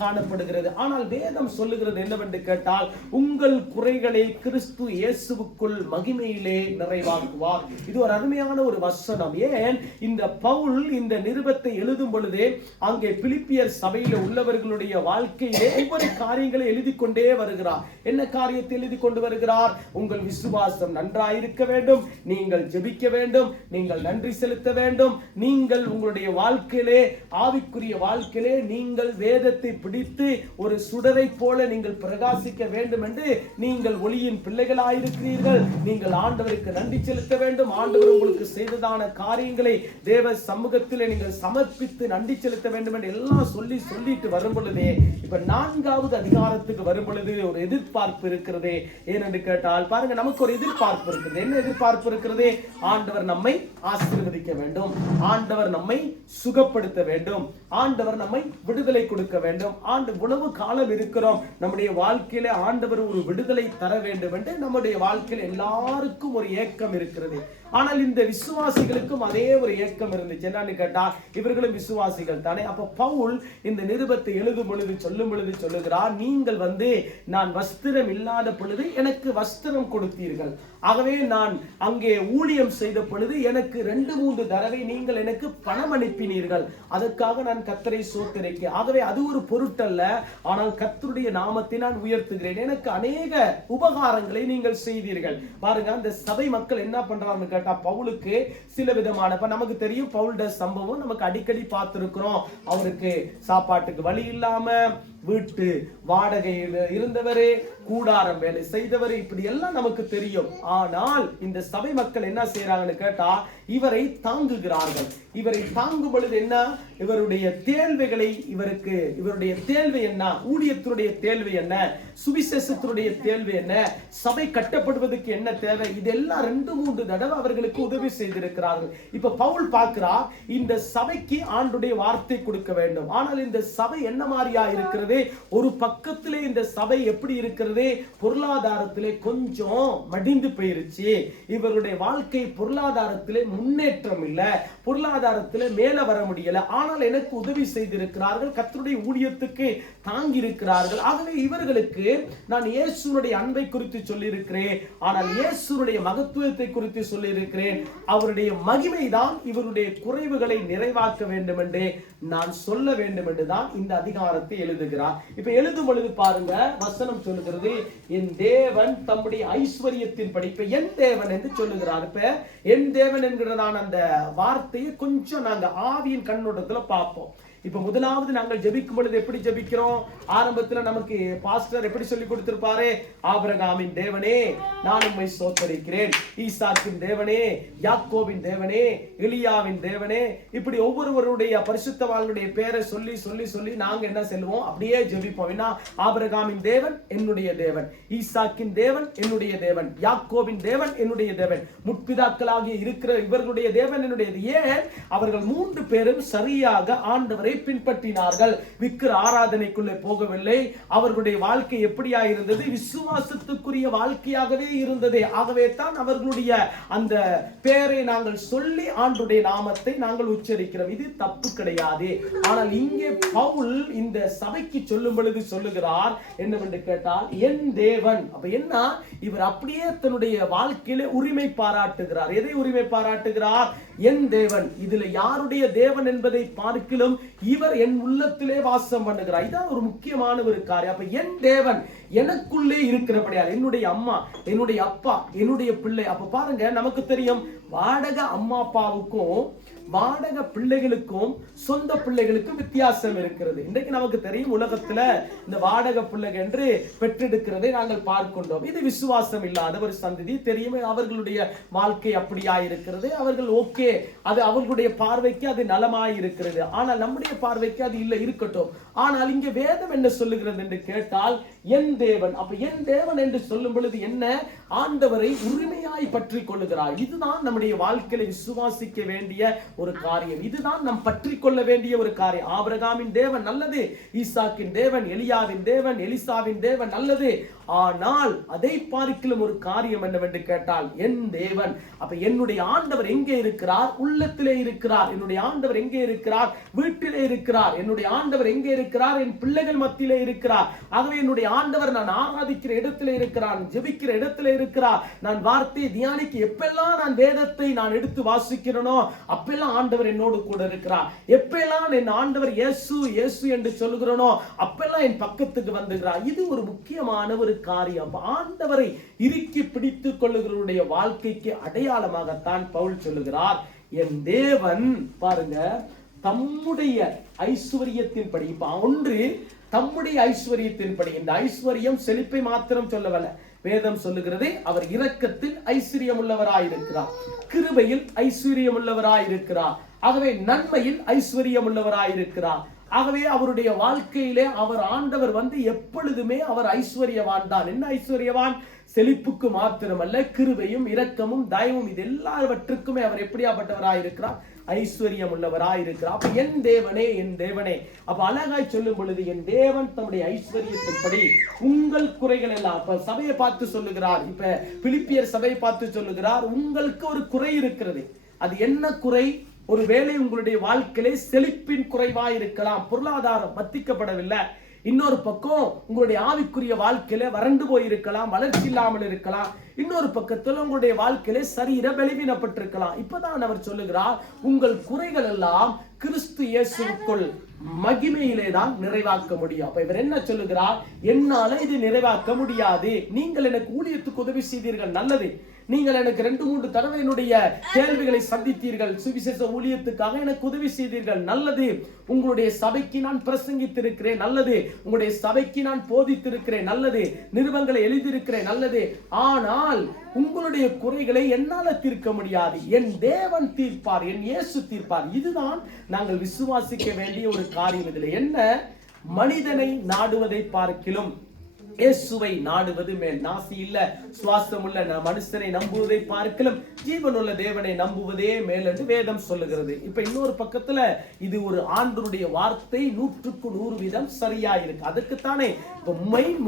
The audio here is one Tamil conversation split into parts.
காணப்படுகிறது. ஆனால் வேதம் சொல்லுகிறது என்னவென்று கேட்டால், உங்கள் குறைகளை கிறிஸ்து இயேசுவுக்குள் மகிமையிலே நிறைவாக்குவார். இது ஒரு அருமையான ஒரு வசனம். ஏன் இந்த பவுல் இந்த நிருபத்தை எழுதும் பொழுதே அங்கே பிலிப்பியர் சபையில உள்ளவர்களுடைய வாழ்க்கையிலே ஒவ்வொரு காரியங்களை எழுதி கொண்டே வருகிறார். என்ன காரியத்தை எழுதி கொண்டு வருகிறார்? உங்கள் விசுவாசம் நன்றாயிருக்க வேண்டும், நீங்கள் ஜெபிக்க வேண்டும், நீங்கள் நன்றி செலுத்த வேண்டும், நீங்கள் உங்களுடைய வாழ்க்கையிலே ஆவிக்குரிய வாழ்க்கையிலே நீங்கள் வேதத்தை பிடித்து ஒரு சுடரை போல நீங்கள் பிரகாசிக்க வேண்டும் என்று நீங்கள் ஒளியின் பிள்ளைகளாயிருக்கிறீர்கள். நீங்கள் ஆண்டவருக்கு நன்றி செலுத்த வேண்டும். ஆண்டவர் உங்களுக்கு செய்ததான காரியங்களை தேவ சமூகத்தில் நீங்கள் சமர்ப்பித்து நன்றி செலுத்த வேண்டும் என்று எல்லாம் சொல்லிட்டு வரும் பொழுதே, இப்ப 4வது அதிகாரத்துக்கு வரும் பொழுது ஒரு எதிர்பார்ப்பு இருக்கிறது. ஏனென்று கேட்டால் பாருங்க, நமக்கு ஒரு எதிர்பார்ப்பு இருக்கிறது. என்ன எதிர்பார்ப்பு இருக்கிறது? ஆண்டவர் நம்மை ஆசீர்வதிக்க வேண்டும், ஆண்டவர் நம்மை சுகப்படுத்த வேண்டும், ஆண்டவர் நம்மை விடுதலை கொடுக்க வேண்டும். உணவு காலம் இருக்கிறோம், நம்முடைய வாழ்க்கையில ஆண்டவர் ஒரு விடுதலை தர வேண்டும் என்று நம்முடைய வாழ்க்கையில் எல்லாருக்கும் ஒரு ஏக்கம் இருக்கிறது. ஆனால் இந்த விசுவாசிகளுக்கும் அதே ஒரு ஏக்கம் இருந்துச்சு. என்னன்னு கேட்டா, இவர்களும் விசுவாசிகள் தானே. அப்ப பவுல் இந்த நிருபத்தை எழுதும் பொழுது சொல்லுகிறார், நீங்கள் நான் வஸ்திரம் இல்லாத பொழுது எனக்கு வஸ்திரம் கொடுத்தீர்கள், ஆகவே நான் அங்கே ஊழியம் செய்த பொழுது எனக்கு 2-3 தடவை நீங்கள் எனக்கு பணம் அனுப்பினீர்கள், அதற்காக நான் கர்த்தரை ஸ்தோத்திரிக்கிறேன். ஆகவே அது ஒரு பொருட்டல்ல, ஆனால் கர்த்தருடைய நாமத்தை நான் உயர்த்துகிறேன். எனக்கு அநேக உபகாரங்களை நீங்கள் செய்தீர்கள். பாருங்க, அந்த சபை மக்கள் என்ன பண்றாங்க கேட்டா, பவுலுக்கு சில விதமான, நமக்கு தெரியும் பவுலுடைய சம்பவம் நமக்கு அடிக்கடி பார்த்திருக்கிறோம். அவருக்கு சாப்பாட்டுக்கு வழி இல்லாம வீட்டு வாடகையில் இருந்தவரே, கூடாரம் வேலை செய்தவர், இப்படி எல்லாம் நமக்கு தெரியும். ஆனால் இந்த சபை மக்கள் என்ன செய்யறாங்கன்னு கேட்டா, இவரை தாங்குகிறார்கள். இவரை தாங்கும் பொழுது என்ன, இவருடைய தேவைகளை இவருடைய தேவை என்ன, ஊழியத்தினுடைய தேவை என்ன, சுவிசேஷத்தினுடைய தேவை என்ன, சபை கட்டப்படுவதற்கு என்ன தேவை, இதெல்லாம் 2-3 தடவை அவர்களுக்கு உதவி செய்திருக்கிறார்கள். இப்ப பவுல் பார்க்கிறார், இந்த சபைக்கு ஆண்டுடைய வார்த்தை கொடுக்க வேண்டும். ஆனால் இந்த சபை என்ன மாதிரியா இருக்கிறது? ஒரு பக்கத்திலே இந்த சபை எப்படி இருக்கிறது? பொருளாதாரத்திலே கொஞ்சம் மடிந்து போயிருச்சு. இவருடைய வாழ்க்கை பொருளாதாரத்திலே முன்னேற்றம் இல்ல, பொருளாதாரத்திலே மேல வர முடியல. ஆனால் எனக்கு உதவி செய்திருக்கிறார்கள், கர்த்தருடைய ஊழியத்துக்கு தாங்கி இருக்கிறார்கள். ஆகவே இவர்களுக்கு நான் இயேசுவுடைய அன்பை குறித்து சொல்லி இருக்கிறேன், ஆனால் இயேசுவுடைய மகத்துவத்தை குறித்து சொல்லி இருக்கிறேன். அவருடைய மகிமை தான் இவருடைய குறைவுகளை நிறைவாக்க வேண்டும் என்று நான் சொல்ல வேண்டும் என்றுதான் இந்த அதிகாரத்தை எழுதுகிறார். இப்ப எழுதும் பொழுது பாருங்க, வசனம் சொல்லுகிறது, என் தேவன் தம்முடைய ஐஸ்வரியத்தின் படிப்பை என் தேவன் என்று சொல்லுகிறார். இப்ப என் தேவன் என்கிறதான அந்த வார்த்தையை கொஞ்சம் நாங்க ஆவியின் கண்ணோட்டத்துல பார்ப்போம். இப்ப முதலாவது நாங்கள் ஜெபிக்கும் பொழுது எப்படி ஜெபிக்கிறோம்? ஆரம்பத்துல நமக்கு பாஸ்டர் எப்படி சொல்லி கொடுத்திருப்பாரு? ஆபிரகாமின் தேவனே நான் உம்மை ஸ்தோத்திரிக்கிறேன், ஈசாக்கின் தேவனே, யாக்கோபின் தேவனே, எலியாவின் தேவனே, இப்படி ஒவ்வொருவருடைய பரிசுத்தவான்களுடைய பேரை சொல்லி சொல்லி சொல்லி நாங்க என்ன செல்வோம், அப்படியே ஜெபிப்போம். என்ன? ஆபிரகாமின் தேவன் என்னுடைய தேவன், ஈசாக்கின் தேவன் என்னுடைய தேவன், யாக்கோபின் தேவன் என்னுடைய தேவன், முற்பிதாக்களாகிய இருக்கிற இவர்களுடைய தேவன் என்னுடையது. ஏன்? அவர்கள் 3 பேரும் சரியாக ஆண்டவரை பின்பற்றினார்கள், விக்கிர ஆராதனைக்குள்ளே போகவில்லை. அவர்களுடைய வாழ்க்கை எப்படியா இருந்தது? விசுவாசத்துக்குரிய வாழ்க்கையாகவே இருந்தது. ஆகவே தான் அவர்களுடைய அந்த பெயரை நாங்கள் சொல்லி ஆண்டுடைய நாமத்தை நாங்கள் உச்சரிக்கிறோம். இது தப்பு கிடையாது. ஆனால் இங்கே பவுல் இந்த சபைக்கு சொல்லும் பொழுது சொல்லுகிறார் என்னவென்று கேட்டால், என் தேவன். அப்ப என்ன? இவர் அப்படியே தன்னுடைய வாழ்க்கையில உரிமை பாராட்டுகிறார். எதை உரிமை பாராட்டுகிறார்? என் தேவன். இதுல யாருடைய தேவன் என்பதை பார்க்கிலும் இவர் என் உள்ளத்திலே வாசம் பண்ணுகிறார். இதான் ஒரு முக்கியமான ஒரு காரியம். அப்ப என் தேவன் எனக்குள்ளே இருக்கிறபடியால், என்னுடைய அம்மா, என்னுடைய அப்பா, என்னுடைய பிள்ளை. அப்ப பாருங்க, நமக்கு தெரியும் வாடகை அம்மா அப்பாவுக்கும் வாடகை பிள்ளைகளுக்கும் சொந்த பிள்ளைகளுக்கும் வித்தியாசம் இருக்கிறது. இன்றைக்கு நமக்கு தெரியும், உலகத்துல இந்த வாடகை பிள்ளைகள் என்று பெற்றெடுக்கிறதை நாங்கள் பார்க்கின்றோம். இது விசுவாசம் இல்லாத ஒரு சந்ததி. தெரியுமே, அவர்களுடைய வாழ்க்கை அப்படியா இருக்கிறது. அவர்கள் ஓகே, அது அவர்களுடைய பார்வைக்கு அது நலமாய் இருக்கிறது. ஆனால் நம்முடைய பார்வைக்கு அது இல்லை, இருக்கட்டும். ஆனால் இங்கே வேதம் என்ன சொல்லுகிறது என்று கேட்டால், என் தேவன். அப்ப என் தேவன் என்று சொல்லும் பொழுது என்ன? ஆண்டவரை உரிமையாய் பற்றி கொள்ளுகிறார். இதுதான் நம்முடைய வாழ்க்கையில விசுவாசிக்க வேண்டிய ஒரு காரியம். இதுதான் நாம் பற்றி கொள்ள வேண்டிய ஒரு காரியம். ஆபிரகாமின் தேவன் நல்லது, ஈசாக்கின் தேவன், எலியாவின் தேவன், எலிசாவின் தேவன் நல்லது. ஆனால் அதை பார்க்கிலும் ஒரு காரியம் என்னவென்று கேட்டால், என் தேவன், அப்ப என்னுடைய ஆண்டவர் எங்கே இருக்கிறார்? உள்ளத்திலே இருக்கிறார். என்னுடைய ஆண்டவர் எங்கே இருக்கிறார்? வீட்டிலே இருக்கிறார். என்னுடைய ஆண்டவர் எங்கே இருக்கிறார்? என் பிள்ளைகள் மத்தியிலே இருக்கிறார். ஆகவே என்னுடைய ஆண்டவர் நான் ஆராதிக்கிற இடத்திலே இருக்கிறார், ஜெபிக்கிற இடத்திலே இருக்கிறார். நான் வார்த்தை தியானிக்க எப்பெல்லாம் நான் வேதத்தை நான் எடுத்து வாசிக்கிறேனோ அப்பெல்லாம் ஆண்டவர் என்னோடு கூட இருக்கிறார். எப்பெல்லாம் என் ஆண்டவர் இயேசு இயேசு என்று சொல்லுகிறேனோ அப்பெல்லாம் என் பக்கத்துக்கு வந்துகிறார். இது ஒரு முக்கியமான ஒரு காரியம். ஆண்டவரை இறுக்கி பிடித்துக் கொள்ளுகிறவருடைய வாழ்க்கைக்கு அடையாளமாகத்தான் பவுல் சொல்லுகிறார், என் தேவன் பாருங்க தம்முடைய ஐஸ்வரியத்தின்படி. இப்ப ஒன்று தம்முடைய ஐஸ்வரியத்தின்படி. இந்த ஐஸ்வர்யம் செழிப்பை மாத்திரம் சொல்லவல்ல, வேதம் சொல்லுகிறது அவர் இரக்கத்தில் ஐஸ்வர்யம் உள்ளவராயிருக்கிறார், கிருபையில் ஐஸ்வர்யம் உள்ளவராயிருக்கிறார், ஆகவே நன்மையில் ஐஸ்வர்யம் உள்ளவராயிருக்கிறார். ஆகவே அவருடைய வாழ்க்கையிலே அவர் ஆண்டவர் எப்பொழுதுமே அவர் ஐஸ்வர்யவான் தான். என்ன ஐஸ்வர்யவான்? செழிப்புக்கு மாத்திரமல்ல, கிருபையும் இரக்கமும் தயவும் இது எல்லாவற்றுக்குமே அவர் எப்படியாப்பட்டவராயிருக்கிறார்? ஐஸ்வர்யம் உள்ளவராயிருக்கிறார். அப்ப என் தேவனே, என் தேவனே, அப்ப அழகாய் சொல்லும் பொழுது என் தேவன் தம்முடைய ஐஸ்வர்யத்தின்படி உங்கள் குறைகள் எல்லாம். இப்ப சபையை பார்த்து சொல்லுகிறார், இப்ப பிலிப்பியர் சபையை பார்த்து சொல்லுகிறார், உங்களுக்கு ஒரு குறை இருக்கிறது. அது என்ன குறை? ஒருவேளை உங்களுடைய வாழ்க்கையிலே செழிப்பின் குறைவா இருக்கலாம், பொருளாதாரம் பத்திக்கப்படவில்லை. இன்னொரு பக்கம் உங்களுடைய ஆவிக்குரிய வாழ்க்கையில வறண்டு போயிருக்கலாம், வளர்ச்சி இல்லாமல் இருக்கலாம். இன்னொரு பக்கத்தில் உங்களுடைய வாழ்க்கையில சரீர பலவீனப்பட்டிருக்கலாம். இப்பதான் அவர் சொல்லுகிறார், உங்கள் குறைகள் எல்லாம் கிறிஸ்து இயேசுவுக்குள் மகிமையிலே தான் நிறைவாக்க முடியும். அப்ப இவர் என்ன சொல்லுகிறார்? என்னால இது நிறைவாக்க முடியாது. நீங்கள் எனக்கு ஊழியத்துக்கு உதவி செய்தீர்கள், நல்லது. நீங்கள் எனக்கு 2-3 தடவை என்னுடைய கேள்விகளை சந்தித்தீர்கள், சுவிசேஷ ஊழியத்துக்காக எனக்கு உதவி செய்தீர்கள், நல்லது. உங்களுடைய சபைக்கு நான் பிரசங்கித்திருக்கிறேன், நல்லது. உங்களுடைய சபைக்கு நான் போதித்திருக்கிறேன், நல்லது. நிருபங்களை எழுதியிருக்கிறேன், நல்லது. ஆனால் உங்களுடைய குறைகளை என்னால தீர்க்க முடியாது, என் தேவன் தீர்ப்பார், என் இயேசு தீர்ப்பார். இதுதான் நாங்கள் விசுவாசிக்க வேண்டிய ஒரு காரியம். இதில் என்ன? மனிதனை நாடுவதை பார்க்கிலும் இயேசுவை நாடுவது மேல். நாசி இல்ல, சுவாசம் உள்ள மனுஷனை நம்புவதை பார்க்கலும் ஜீவனுள்ள தேவனை நம்புவதே மேல் என்று வேதம் சொல்லுகிறது. இப்ப இன்னொரு பக்கத்துல இது ஒரு ஆண்டவருடைய வார்த்தை 100% சரியா இருக்கு. அதுக்குத்தானே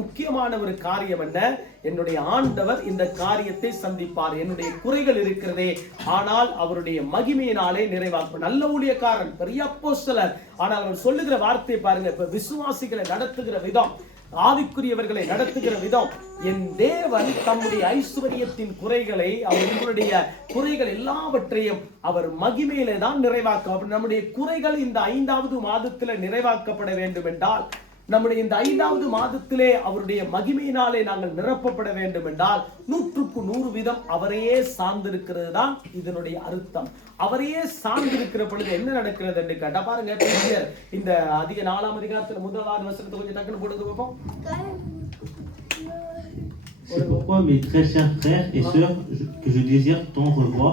முக்கியமான ஒரு காரியம் என்ன? என்னுடைய ஆண்டவர் இந்த காரியத்தை சந்திப்பார். என்னுடைய குறைகள் இருக்கிறதே, ஆனால் அவருடைய மகிமையினாலே நிறைவாக்கும். நல்ல ஊழியக்காரன், பெரிய அப்போஸ்தலர், ஆனால் அவர் சொல்லுகிற வார்த்தை பாருங்க. இப்ப விசுவாசிகளை நடத்துகிற விதம், ஆவிக்குரியவர்களை நடத்துகிற விதம், என் தேவன் தம்முடைய ஐஸ்வர்யத்தின் குறைகளை, அவர் உங்களுடைய குறைகள் எல்லாவற்றையும் அவர் மகிமையிலே தான் நிறைவாக்க. நம்முடைய குறைகள் இந்த 5வது மாதத்தில் நிறைவாக்கப்பட வேண்டும் என்றால், நம்முடைய இந்த 5வது மாதத்திலே அவருடைய மகிமையினாலே நாங்கள் நிரப்பப்பட வேண்டும் என்றால் 100% அவரையே சார்ந்திருக்கிறது தான் இதனுடைய அர்த்தம். அவரையே சார்ந்திருக்கிற பொழுது என்ன நடக்கிறது என்று கேட்டா பாருங்க, இந்த அதிக 4ஆம் அதிகாரத்துல 1வது வசனத்தை கொஞ்சம் டக்குன்னு போடுங்க பார்ப்போம். C'est pourquoi, mes très chers frères et sœurs, que je désire tant revoir,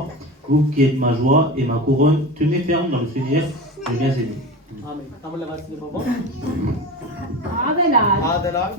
vous qui êtes ma joie et ma couronne, tenez ferme dans le Seigneur, mes bien-aimés. ஆதலால்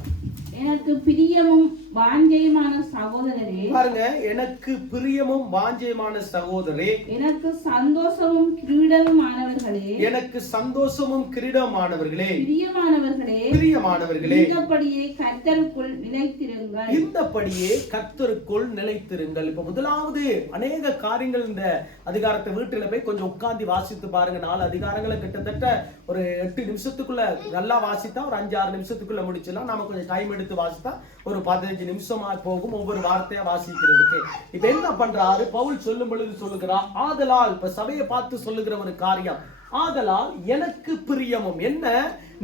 எனக்கு பிரியமும் வாஞ்சையுமான சகோதரரே, பாருங்க, எனக்கு பிரியமும் வாஞ்சையுமான சகோதரரே, எனக்கு சந்தோஷமும் கிரீடமுமானவர்களே, எனக்கு சந்தோஷமும் கிரீடமானவர்களே, பிரியமானவர்களே, பிரியமானவர்களே, இந்தபடியே கர்த்தருக்குள் நிலைத்திருங்கள், இந்தபடியே கர்த்தருக்குள் நிலைத்திருங்கள். இப்ப முதலாவது அநேக காரியங்கள் இந்த அதிகாரத்தை வீட்டில போய் கொஞ்சம் உட்கார்ந்து வாசித்து பாருங்க. 4 அதிகாரங்களை கிட்டத்தட்ட ஒரு 8 நிமிஷத்துக்குள்ள நல்லா வாசித்தா ஒரு 5-6 நிமிஷத்துக்குள்ள முடிச்சலாம். நாம கொஞ்சம் டைம் எடுத்து வாசித்தா ஒரு 15 நிமிஷமா போகும் ஒவ்வொரு வார்த்தையா வாசிக்கிறதுக்கு. இப்ப என்ன பண்றாரு பவுல்? சொல்லும் பொழுது சொல்லுகிறார், ஆதலால், இப்ப சபையை பார்த்து சொல்லுகிற ஒரு காரியம், ஆதலால் எனக்கு பிரியமும். என்ன?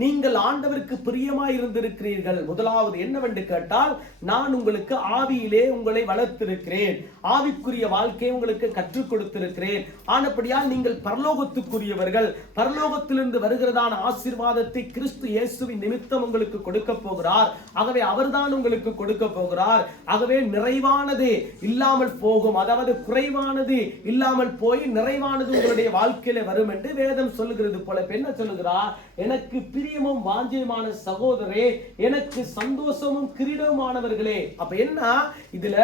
நீங்கள் ஆண்டவருக்கு பிரியமாய் இருந்திருக்கிறீர்கள். முதலாவது என்னவென்று கேட்டால், நான் உங்களுக்கு ஆவியிலே உங்களை வளர்த்திருக்கிறேன், ஆவிக்குரிய வாழ்க்கையை உங்களுக்கு கற்றுக் கொடுத்திருக்கிறேன். ஆனபடியால் நீங்கள் பரலோகத்துக்குரியவர்கள், பரலோகத்திலிருந்து வருகிறதான ஆசீர்வாதத்தை கிறிஸ்து இயேசுவின் நிமித்தம் உங்களுக்கு கொடுக்க போகிறார். ஆகவே அவர்தான் உங்களுக்கு கொடுக்க போகிறார். ஆகவே நிறைவானது இல்லாமல் போகும், அதாவது குறைவானது இல்லாமல் போய் நிறைவானது உங்களுடைய வாழ்க்கையில வரும் என்று வேதம் சொல்லுகிறது போல என்ன சொல்லுகிறார்? எனக்கு பிரியமும் வாஞ்சையுமான சகோதரரே, எனக்கு சந்தோஷமும் கிரீடமானவர்களே. அப்ப என்ன இதுல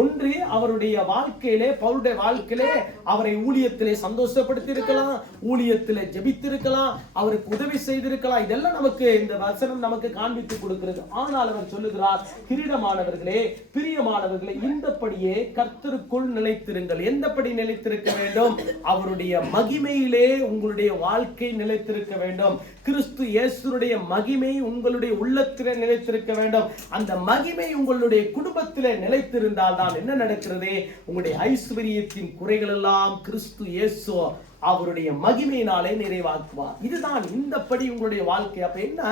ஒன்று, அவருடைய வாழ்க்கையிலே, பவுலுடைய வாழ்க்கையிலே அவரை ஊழியத்திலே சந்தோஷப்படுத்தி இருக்கலாம், ஊழியத்திலே ஜெபித்திருக்கலாம், அவருக்கு உதவி செய்திருக்கலாம். இதெல்லாம் நமக்கு இந்த வசனம் நமக்கு காண்பித்து கொடுக்கிறது. ஆனால் அவர் சொல்லுகிறார், கிரீடமானவர்களே, பிரியமானவர்களே, இந்தபடியே கர்த்தருக்குள் நிலைத்திருங்கள். எந்தபடி நிலைத்திருக்க வேண்டும்? அவருடைய மகிமையிலே உங்களுடைய வாழ்க்கை நிலைத்திருக்க வேண்டும். கிறிஸ்து இயேசுடைய மகிமை உங்களுடைய உள்ளத்திலே நிலைத்திருக்க வேண்டும். அந்த மகிமை உங்களுடைய குடும்பத்திலே நிலைத்திருந்தால் தான் என்ன நடக்கிறது? உங்களுடைய ஐஸ்வரியத்தின் குறைகள் எல்லாம் கிறிஸ்து இயேசு அவருடைய மகிமையினாலே நிறைவாக்குவார். இதுதான் இந்தபடி உங்களுடைய வாழ்க்கை. அப்ப என்ன,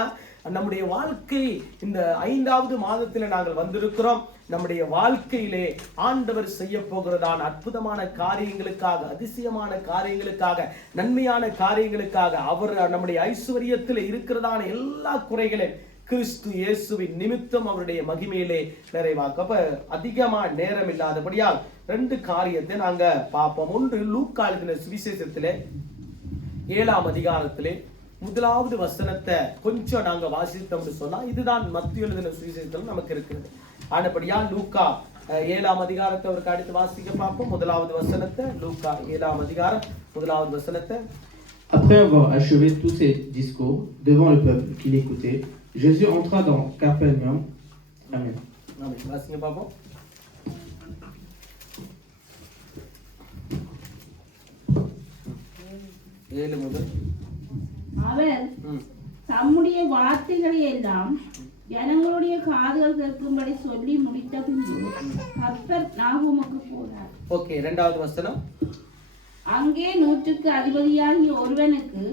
நம்முடைய வாழ்க்கை இந்த 5வது மாதத்தில் நாங்கள் வந்திருக்கிறோம். நம்முடைய வாழ்க்கையிலே ஆண்டவர் செய்ய போகிறதான அற்புதமான காரியங்களுக்காக, அதிசயமான காரியங்களுக்காக, நன்மையான காரியங்களுக்காக, அவர் நம்முடைய ஐஸ்வரியத்தில் இருக்கிறதான எல்லா குறைகளையும் கிறிஸ்து இயேசுவின் நிமித்தம் அவருடைய மகிமையிலே நிறைவாக்க. அப்ப அதிகமா நேரம் இல்லாதபடியால் 2 காரியத்தை நாங்க பார்ப்போம். ஒன்று, லூக்கா எழுதின சுவிசேஷத்திலே 7ஆம் அதிகாரத்திலே 1வது வசனத்தை கொஞ்சம் நாங்க வாசித்தோம்னு சொன்னா, இதுதான் மத்திய எழுதின சுவிசேஷத்தில் நமக்கு இருக்கிறது. ஆனபடியால் லூக்கா 7ஆம் அதிகாரத்தை அவருக்கு அடுத்து வாசிக்க பார்ப்போம். 1வது வசனத்தை, லூக்கா 7ஆம் அதிகாரம் 1வது வசனத்தை. Après avoir achevé tous ses discours devant le peuple qui l'écoutait, Jésus entra dans Capernaum. Amen. வாசிங்க பார்ப்போம். அவர் தம்முடைய வார்த்தைகளை எல்லாம் ஜனங்களுடைய காதுகள் கேட்கும்படி சொல்லி முடித்த பின்பு கப்பர்நாகூமுக்கு போனார். ஓகே, 2வது வசனம். அங்கே 100க்கு அதிபதியாகிய ஒருவனுக்கு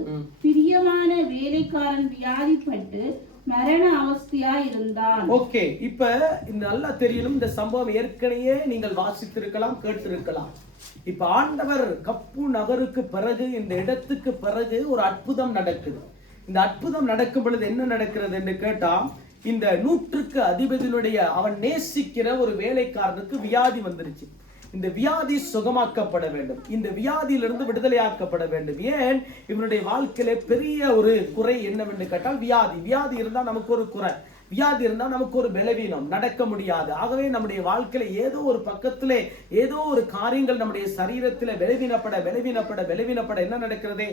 பிரியமான வேலைக்காரன் வியாதிப்பட்டு மரண அவஸ்தையா இருந்தான். ஓகே, இப்ப இந்த நல்லா தெரியணும், இந்த சம்பவம் ஏற்கனவே நீங்கள் வாசித்திருக்கலாம், கேட்டிருக்கலாம். இப்ப ஆண்டவர் கப்பு நகருக்கு பிறகு, இந்த இடத்துக்கு பிறகு ஒரு அற்புதம் நடக்குது. இந்த அற்புதம் நடக்கும் பொழுது என்ன நடக்கிறது என்று கேட்டா, இந்த 100க்கு அதிபதியினுடைய அவன் நேசிக்கிற ஒரு வேலைக்காரனுக்கு வியாதி வந்துருச்சு. இந்த வியாதி சுகமாக்கப்பட வேண்டும், இந்த வியாதியிலிருந்து விடுதலையாக்கப்பட வேண்டும். ஏன்? இவனுடைய வாழ்க்கையில பெரிய ஒரு குறை என்னவென்று கேட்டால் வியாதி. வியாதி இருந்தா நமக்கு ஒரு குறை, வியாதி இருந்தா நமக்கு ஒரு பலவீனம், நடக்க முடியாது. ஆகவே நம்முடைய வாழ்க்கையில ஏதோ ஒரு பக்கத்திலே ஏதோ ஒரு காரியங்கள் நம்முடைய சரீரத்திலே பலவீனப்பட என்ன நடக்கிறதே?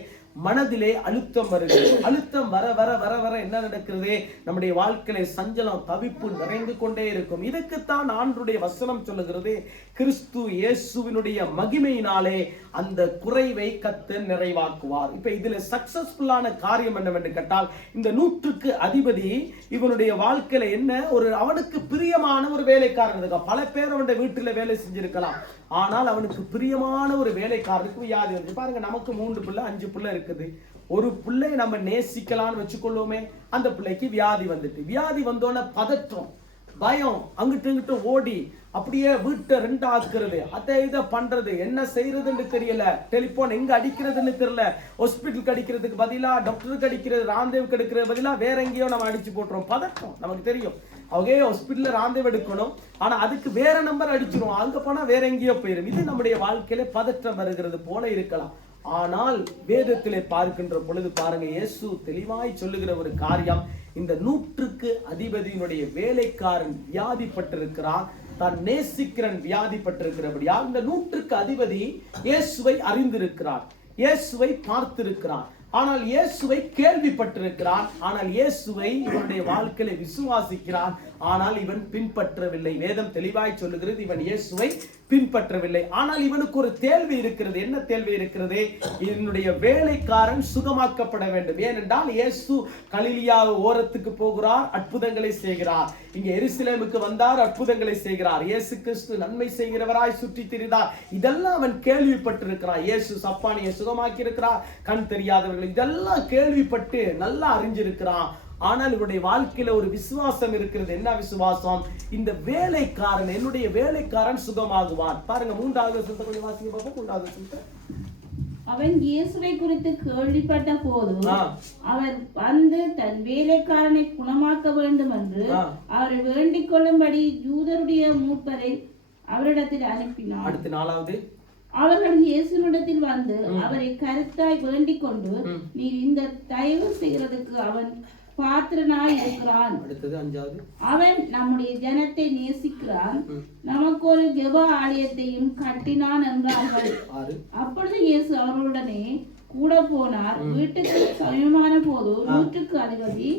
மனதிலே அழுத்தம் வருகிறது. அழுத்தம் வர வர வர வர என்ன நடக்கிறது? நம்முடைய வாழ்க்கையில சஞ்சலம், தவிப்பு நிறைந்து கொண்டே இருக்கும். இதுக்குத்தான் ஆண்டவருடைய வசனம் சொல்லுகிறது, கிறிஸ்து இயேசுவினுடைய மகிமையினாலே அந்த குறைவை கர்த்தர் நிறைவாக்குவார். இப்ப இதுல சக்சஸ்ஃபுல்லான காரியம் என்னவென்று கேட்டால், இந்த 100க்கு அதிபதி இவனுடைய வாழ்க்கையில என்ன, ஒரு அவனுக்கு பிரியமான ஒரு வேலைக்காரன் இருக்கா. பல பேர் அவனுடைய வீட்டுல வேலை செஞ்சிருக்கலாம், ஆனால் அவனுக்கு பிரியமான ஒரு வேலைக்காரனுக்கு வியாதி வந்து. பாருங்க, நமக்கு 3 பிள்ளை 5 பிள்ளை இருக்குது. ஒரு பிள்ளை நம்ம நேசிக்கலாம்னு வச்சுக்கொள்ளுவோமே, அந்த பிள்ளைக்கு வியாதி வந்துட்டு, வியாதி வந்தோன்னே பதற்றம், பயம், அங்கிட்டு இங்கிட்டு ஓடி அப்படியே வீட்டை 2 ஆக்குறது, அதை இதை பண்றது, என்ன செய்யறதுன்னு தெரியல, டெலிபோன் எங்க அடிக்கிறதுன்னு தெரியல, ஹாஸ்பிட்டலுக்கு அடிக்கிறதுக்கு பதிலா டாக்டருக்கு அடிக்கிறது, ராந்தேவுக்கு எடுக்கிறது பதிலா வேற எங்கேயோ நம்ம அடிச்சு போட்டுறோம். பதட்டம் நமக்கு தெரியும், அவங்க ஹாஸ்பிட்டல்ல ராந்தேவ் எடுக்கணும், ஆனா அதுக்கு வேற நம்பர் அடிச்சிரும், அங்க போனா வேற எங்கேயோ போயிடும். இது நம்முடைய வாழ்க்கையில பதற்றம் வருகிறது போல இருக்கலாம். ஆனால் வேதத்திலே பார்க்கின்ற பொழுது பாருங்க, இயேசு தெளிவாய் சொல்லுகிற ஒரு காரியம், இந்த 100க்கு அதிபதியினுடைய வேலைக்காரன் வியாதிப்பட்டிருக்கிறான், தான் நேசிக்கிறன் வியாதிப்பட்டிருக்கிறபடியால் இந்த 100க்கு அதிபதி இயேசுவை அறிந்திருக்கிறான், இயேசுவை பார்த்திருக்கிறான், ஆனால் இயேசுவை கேள்விப்பட்டிருக்கிறான், ஆனால் இயேசுவை இவனுடைய வாழ்க்கையில விசுவாசிக்கிறான், ஆனால் இவன் பின்பற்றவில்லை. வேதம் தெளிவாய் சொல்லுகிறது, இவன் இயேசுவை பின்பற்றவில்லை. ஆனால் இவனுக்கு ஒரு தேவை இருக்கிறது. என்ன தேவை இருக்கிறது? என்னுடைய வேலைக்காரன் சுகமாக்கப்பட வேண்டும். ஏனென்றால் இயேசு கலிலியா ஓரத்துக்கு போகிறார், அற்புதங்களை செய்கிறார். இங்க எருசலேமுக்கு வந்தார், அற்புதங்களை செய்கிறார். இயேசு கிறிஸ்து நன்மை செய்கிறவராய் சுற்றி திரிந்தார். இதெல்லாம் அவன் கேள்விப்பட்டிருக்கிறான். இயேசு சப்பானியை சுகமாக்கி இருக்கிறார், கண் தெரியாதவர்கள், இதெல்லாம் கேள்விப்பட்டு நல்லா அறிஞ்சிருக்கிறான். ஆனால் இவருடைய வாழ்க்கையில ஒரு விசுவாசம் இருக்கிறது. என்ன விசுவாசம்? இந்த வேலைக்காரன், என்னுடைய வேலைக்காரன் சுகமாகுவான். பாருங்க, 3வது வசனத்தை கொஞ்சம் வாசிங்க பாப்போம். 3வது வசனத்தை. அவன் இயேசுவை குறித்து கேள்விப்பட்ட போது அவர் வந்து தன் வேலைக்காரனை குணமாக்க வேண்டும் என்று அவரை வேண்டிக் கொள்ளும்படி யூதருடைய மூப்பரை அவரிடத்தில் அனுப்பினார். அடுத்து 4வது. அவர்கள் இயேசுவினிடத்தில் வந்து அவரை கருத்தாய் வேண்டிக் கொண்டு, நீர் இந்த தயவு செய்கிறதுக்கு அவன் பாத்திரனாய் இருக்கிறான். அடுத்தது 5வது. அவன் நம்முடைய ஜனத்தை நேசிக்கிறான், நமக்கு ஒரு ஜெப ஆலயத்தையும் கட்டினான் என்றார்கள். 6. அப்பொழுது இயேசு அவர்களுடனே கூட போனார். வீட்டுக்கு சமயமான போது நூற்றுக்கு அதிபதி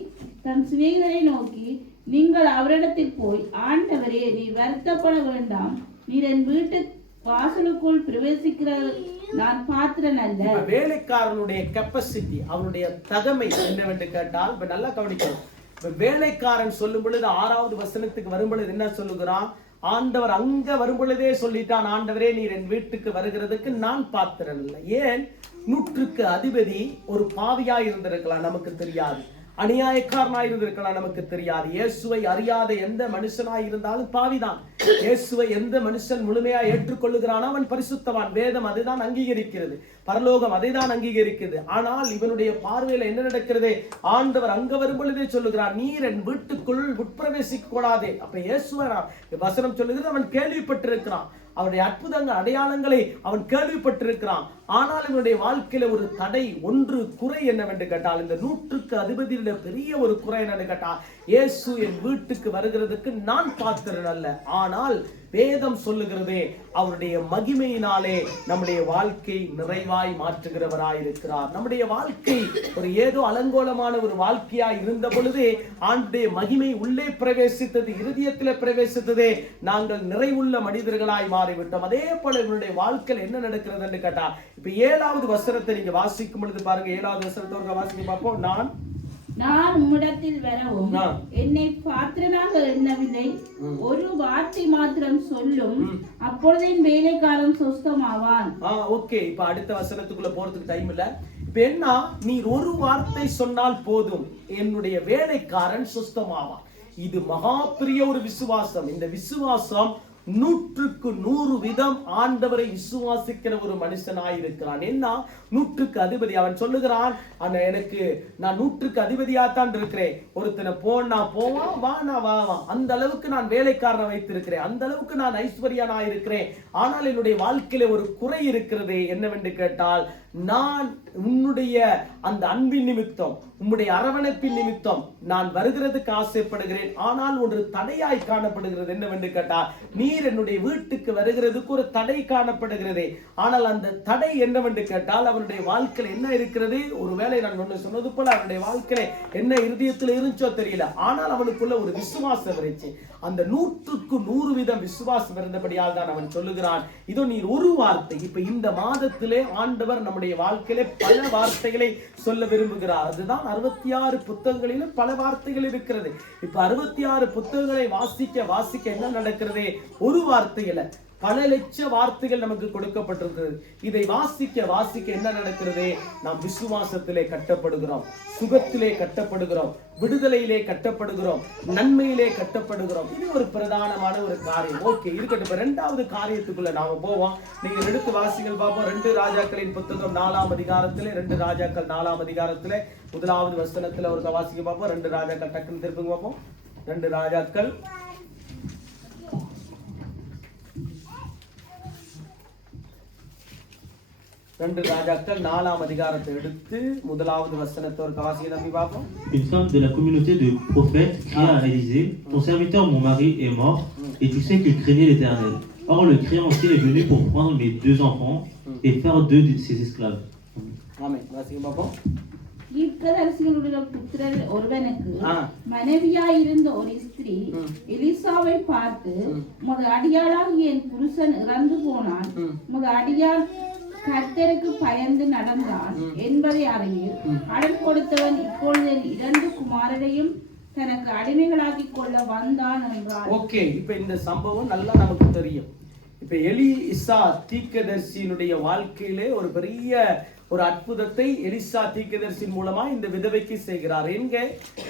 தன் சிநேகிதரை நோக்கி, நீங்கள் அவரிடத்தில் போய், ஆண்டவரே, நீர் வருத்தப்பட வேண்டாம், நீர் என் வீட்டு வாசலுக்குள் பிரவேசிக்கிறது நான் பாத்திரன் அல்ல. வேலைக்காரனுடைய கெப்பாசிட்டி, அவனுடைய தகமை என்னவென்று கேட்டால், இப்ப நல்லா கவனிக்கணும். இப்ப வேலைக்காரன் சொல்லும் பொழுது 6வது வசனத்துக்கு வரும் பொழுது என்ன சொல்லுகிறான்? ஆண்டவர் அங்க வரும் பொழுதே சொல்லிட்டான், ஆண்டவரே நீர் என் வீட்டுக்கு வருகிறதுக்கு நான் பாத்திரன் இல்லை. ஏன்? நூற்றுக்கு அதிபதி ஒரு பாவியா இருந்திருக்கலாம், நமக்கு தெரியாது. அநியாயக்காரனாய் இருந்திருக்கலாம், நமக்கு தெரியாது. இயேசுவை அறியாத எந்த மனுஷனாய் இருந்தாலும் பாவிதான். இயேசுவை எந்த மனுஷன் முழுமையா ஏற்றுக்கொள்ளுகிறானோ அவன் பரிசுத்தவான். வேதம் அதுதான் அங்கீகரிக்கிறது, பரலோகம் அதை தான் அங்கீகரிக்கிறது. ஆனால் இவனுடைய பார்வையில என்ன நடக்கிறது? ஆண்டவர் அங்க வரும் பொழுதே சொல்லுகிறார், நீர் என் வீட்டுக்குள் உட்பிரவேசிக்க கூடாதே. அப்ப இயேசுவ வசனம் சொல்லுகிறது, அவன் கேள்விப்பட்டிருக்கிறான், அவருடைய அற்புதங்கள் அடையாளங்களை அவன் கேள்விப்பட்டிருக்கிறான். ஆனால் இவனுடைய வாழ்க்கையில ஒரு தடை, ஒன்று குறை என்னவென்று கேட்டால், இந்த நூற்றுக்கு அதிபதியில பெரிய ஒரு குறை என்னன்னு கேட்டால், இயேசு என் வீட்டுக்கு வருகிறதுக்கு நான் பாத்திரன் அல்ல. ஆனால் வேதம் சொல்லுகிறதே, அவருடைய மகிமையினாலே நம்முடைய வாழ்க்கை நிறைவாய் மாற்றுகிறவராய் இருக்கிறார். நம்முடைய வாழ்க்கை ஒரு ஏதோ அலங்கோலமான ஒரு வாழ்க்கையாய் இருந்த பொழுதே ஆண்டுடைய மகிமை உள்ளே பிரவேசித்தது, இருதயத்திலே பிரவேசித்ததே, நாங்கள் நிறைவுள்ள மனிதர்களாய் மாறிவிட்டோம். அதே போல இவனுடைய வாழ்க்கையில் என்ன நடக்கிறது என்று கேட்டா, இப்ப 7வது வசனத்தை நீங்க வாசிக்கும் பொழுது பாருங்க, 7வது வசனத்தை வாசிக்க பார்ப்போம். நான் உம்மிடத்தில் வரவும் என்னை பாத்திரனாக எண்ணவில்லை, ஒரு வார்த்தை மாத்திரம் சொல்லும், அப்பொழுது என் வேலைக்காரன் சொஸ்தமாவான். ஓகே, இப்ப அடுத்த வசனத்துக்குள்ள போறதுக்கு டைம் இல்ல. இப்ப என்ன? நீர் ஒரு வார்த்தை சொன்னால் போதும், என்னுடைய வேலைக்காரன் சொஸ்தமாவான். இது மகா பெரிய ஒரு விசுவாசம். இந்த விசுவாசம் 100க்கு 100 வீதம் ஆண்டவரை விசுவாசிக்கிற ஒரு மனுஷனாய் இருக்கிறான். என்ன? 100க்கு அதிபதி. அவன் சொல்லுகிறான், எனக்கு நான் 100க்கு அதிபதியாத்தான் இருக்கிறேன். ஒருத்தனை போனா போவான், வானா வாவான். அந்த அளவுக்கு நான் வேலைக்காரனை வைத்திருக்கிறேன், அந்த அளவுக்கு நான் ஐஸ்வர்யனா இருக்கிறேன். ஆனால் என்னுடைய வாழ்க்கையில ஒரு குறை இருக்கிறது. என்னவென்று கேட்டால், நான் உன்னுடைய அந்த அன்பின் நிமித்தம், உம்முடைய அரவணைப்பின் நிமித்தம் நான் வருகிறதுக்கு ஆசைப்படுகிறேன். ஆனால் ஒரு தடையாய் காணப்படுகிறது. என்னவென்று கேட்டால், நீர் என்னுடைய வீட்டுக்கு வருகிறதுக்கு ஒரு தடை காணப்படுகிறது. ஆனால் அந்த தடை என்னவென்று கேட்டால், அவனுடைய வாழ்க்கையில என்ன இருக்கிறது? ஒருவேளை நான் ஒன்று சொன்னது போல அவனுடைய வாழ்க்கையில என்ன இருதயத்தில் இருந்துச்சோ தெரியல, ஆனால் அவனுக்குள்ள ஒரு விசுவாசம் இருந்துச்சு. அந்த 100க்கு 100 வீதம் விசுவாசம் இருந்தபடியால் தான் அவன் சொல்லுகிறான், இதோ நீர் ஒரு வார்த்தை. இப்ப இந்த மாதத்திலே ஆண்டவர் நம்முடைய வாழ்க்கையிலே பல வார்த்தைகளை சொல்ல விரும்புகிறார். அதுதான் 66 புத்தகங்களிலும் பல வார்த்தைகள் இருக்கிறது. இப்ப 66 புத்தகங்களை வாசிக்க என்ன நடக்கிறது? ஒரு வார்த்தையில பல லட்ச வார்த்தைகள் நமக்கு கொடுக்கப்பட்டிருக்கிறது. இதை வாசிக்க என்ன நடக்கிறது? நாம் விசுவாசத்திலே கட்டப்படுகிறோம், சுகத்திலே கட்டப்படுகிறோம், விடுதலையிலே கட்டப்படுகிறோம், நன்மையிலே கட்டப்படுகிறோம். இது ஒரு பிரதானமான ஒரு காரியம். ஓகே, இருக்கட்டும். இப்ப 2வது காரியத்துக்குள்ள நாம போவோம். நீங்க எடுத்து வாசிகள் பார்ப்போம். 2 ராஜாக்களின் புத்தகம் 4ஆம் அதிகாரத்திலே, 2 ராஜாக்கள் 4ஆம் அதிகாரத்திலே 1வது வசனத்துல ஒரு வாசிக்க பார்ப்போம். 2 ராஜாக்கள் டக்குன்னு திருப்பி பார்ப்போம். 2 ராஜாக்கள் 2 ராஜாக்கள் 4ஆம் அதிகாரத்தை எடுத்து 1வது வசனத்தை ஒரு வாசிக்க தம்பி பார்ப்போம். Une femme de la communauté de prophètes cria à Élisée, ton serviteur mon mari est mort et tu sais qu'il craignait l'Éternel. Or le créancier est venu pour prendre mes 2 enfants et faire 2 de ses esclaves. ஆமென். வாசிக்க பார்ப்போம். தீர்க்கதரிசிகளுடைய புத்திரர் ஒருவனுக்கு மனைவியாயிருந்த ஒரு ஸ்திரீ எலிசாவை பார்த்து, உமது அடியாளாகிய என் புருஷன் இறந்து போனான், உமது அடியாள் கர்த்தருக்கு பயந்து நடந்தான் என்பதை அறிந்து, கடன் கொடுத்தவன் இப்பொழுது 2 குமாரரையும் தனக்கு அடிமைகளாக்கி கொள்ள வந்தான் என்றார். ஓகே, இப்ப இந்த சம்பவம் நல்லா நமக்கு தெரியும். இப்ப எலிசா தீர்க்கதரிசியினுடைய வாழ்க்கையிலே ஒரு பெரிய ஒரு அற்புதத்தை எலிசா தீர்க்கதரிசியின் மூலமா இந்த விதவைக்கு செய்கிறார். எங்க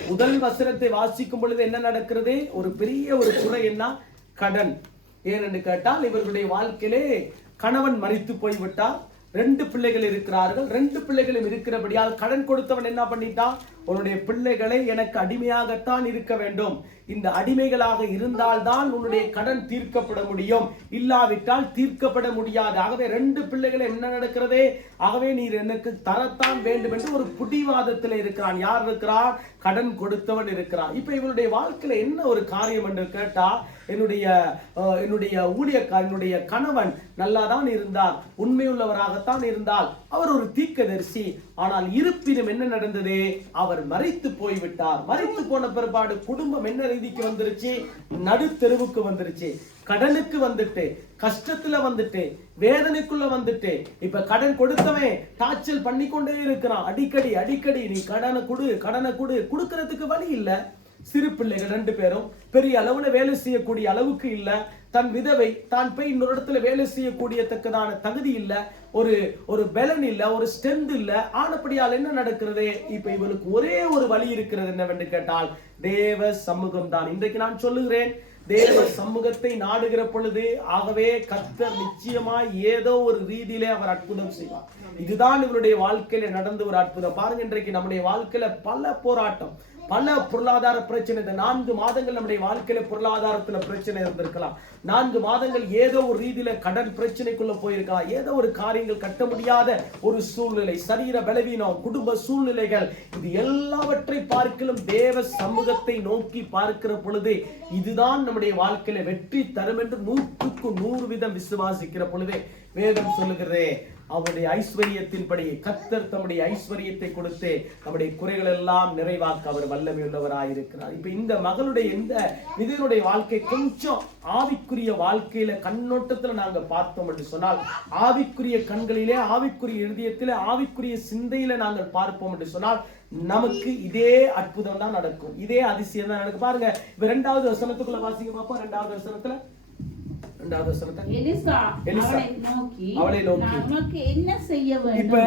முதல் வசனத்தை வாசிக்கும் பொழுது என்ன நடக்கிறது? ஒரு பெரிய ஒரு குறை, என்ன? கடன். ஏனென்று கேட்டால், இவர்களுடைய வாழ்க்கையிலே கணவன் மரித்து போய்விட்டார், 2 பிள்ளைகள் இருக்கிறார்கள். 2 பிள்ளைகளும் இருக்கிறபடியால் கடன் கொடுத்தவன் என்ன பண்ணிட்டான்? உன்னுடைய பிள்ளைகளை எனக்கு அடிமையாகத்தான் இருக்க வேண்டும். இந்த அடிமைகளாக இருந்தால்தான் உன்னுடைய கடன் தீர்க்கப்பட முடியும், இல்லாவிட்டால் தீர்க்கப்பட முடியாது. ஆகவே 2 பிள்ளைகளை என்ன நடக்கிறதே, ஆகவே நீர் எனக்கு தரத்தான் வேண்டும் என்று ஒரு பிடிவாதத்தில் இருக்கிறான். யார் இருக்கிறார்? கடன் கொடுத்தவன் இருக்கிறான். இப்ப இவனுடைய வாழ்க்கையில என்ன ஒரு காரியம் என்று கேட்டா, என்னுடைய ஊழியக்காரன், என்னுடைய கணவன் நல்லாதான் இருந்தார், உண்மையுள்ளவராகத்தான் இருந்தால், அவர் ஒரு தீர்க்கதரிசி. ஆனால் இருப்பினும் என்ன நடந்தது? அவர் மரித்து போய்விட்டார். மரித்து போன பிற்பாடு குடும்பம் என்ன ரீதிக்கு வந்துருச்சு? நடுத்தெருவுக்கு வந்துருச்சு. கடனுக்கு வந்துட்டு, கஷ்டத்துல வந்துட்டு, வேதனைக்குள்ள வந்துட்டு. இப்ப கடன் கொடுத்தவன் டார்ச்சல் பண்ணிக்கொண்டே இருக்கிறான். அடிக்கடி நீ கடனை கொடு, கொடுக்கறதுக்கு வழி இல்ல. சிறு பிள்ளைகள் 2 பேரும் பெரிய அளவுல வேலை செய்யக்கூடிய அளவுக்கு இல்ல. தன் விதவை, தான் போய் இன்னொரு இடத்துல வேலை செய்யக்கூடியதற்கான தகுதி இல்ல, ஒரு பலன் இல்ல, ஒரு ஸ்ட்ரென்த் இல்ல. ஆனப்படியால் என்ன நடக்கிறது? இப்ப இவளுக்கு ஒரே ஒரு வழி இருக்கிறது என்னவென்று கேட்டால், தேவ சமூகம் தான். இன்றைக்கு நான் சொல்லுகிறேன், தேவ சமூகத்தை நாடுகிற பொழுது, ஆகவே கர்த்தர் நிச்சயமாய் ஏதோ ஒரு ரீதியிலே அவர் அற்புதம் செய்வார். இதுதான் இவருடைய வாழ்க்கையில நடந்த ஒரு அற்புதம். பாருங்க, இன்றைக்கு நம்முடைய வாழ்க்கையில பல போராட்டம், பல பொருளாதார பிரச்சனை. இந்த 4 மாதங்கள் நம்முடைய வாழ்க்கையில பொருளாதாரத்துல பிரச்சனை இருந்திருக்கலாம். 4 மாதங்கள் ஏதோ ஒரு ரீதியில கடன் பிரச்சனைக்குள்ள போயிருக்கலாம். ஏதோ ஒரு காரியங்கள் கட்ட முடியாத ஒரு சூழ்நிலை, சரீர பலவீனம், குடும்ப சூழ்நிலைகள், இது எல்லாவற்றை பார்க்கலும் தேவ சமூகத்தை நோக்கி பார்க்கிற பொழுது இதுதான் நம்முடைய வாழ்க்கையில வெற்றி தரும் என்று 100க்கு 100% விசுவாசிக்கிற பொழுதே வேதம் சொல்லுகிறதே, அவருடைய ஐஸ்வரியத்தின்படி கர்த்தர் தம்முடைய ஐஸ்வரியத்தை கொடுத்து நம்முடைய குறைகள் எல்லாம் நிறைவாக்க அவர் வல்லமை உள்ளவராயிருக்கிறார். இப்ப இந்த மகளுடைய இந்த இதனுடைய வாழ்க்கை கொஞ்சம் ஆவிக்குரிய வாழ்க்கையில கண்ணோட்டத்துல நாங்க பார்த்தோம் என்று சொன்னால், ஆவிக்குரிய கண்களிலே, ஆவிக்குரிய இருதயத்திலே, ஆவிக்குரிய சிந்தையில நாங்கள் பார்ப்போம் என்று சொன்னால், நமக்கு இதே அற்புதம் தான் நடக்கும், இதே அதிசயம் தான் நடக்கும். பாருங்க, இப்ப 2வது வசனத்துக்குள்ள வாசிக்க பார்ப்போம். 2வது வசனத்துல எலிசா அவளை நோக்கி, நான் உனக்கு என்ன செய்ய வேண்டும்? இப்ப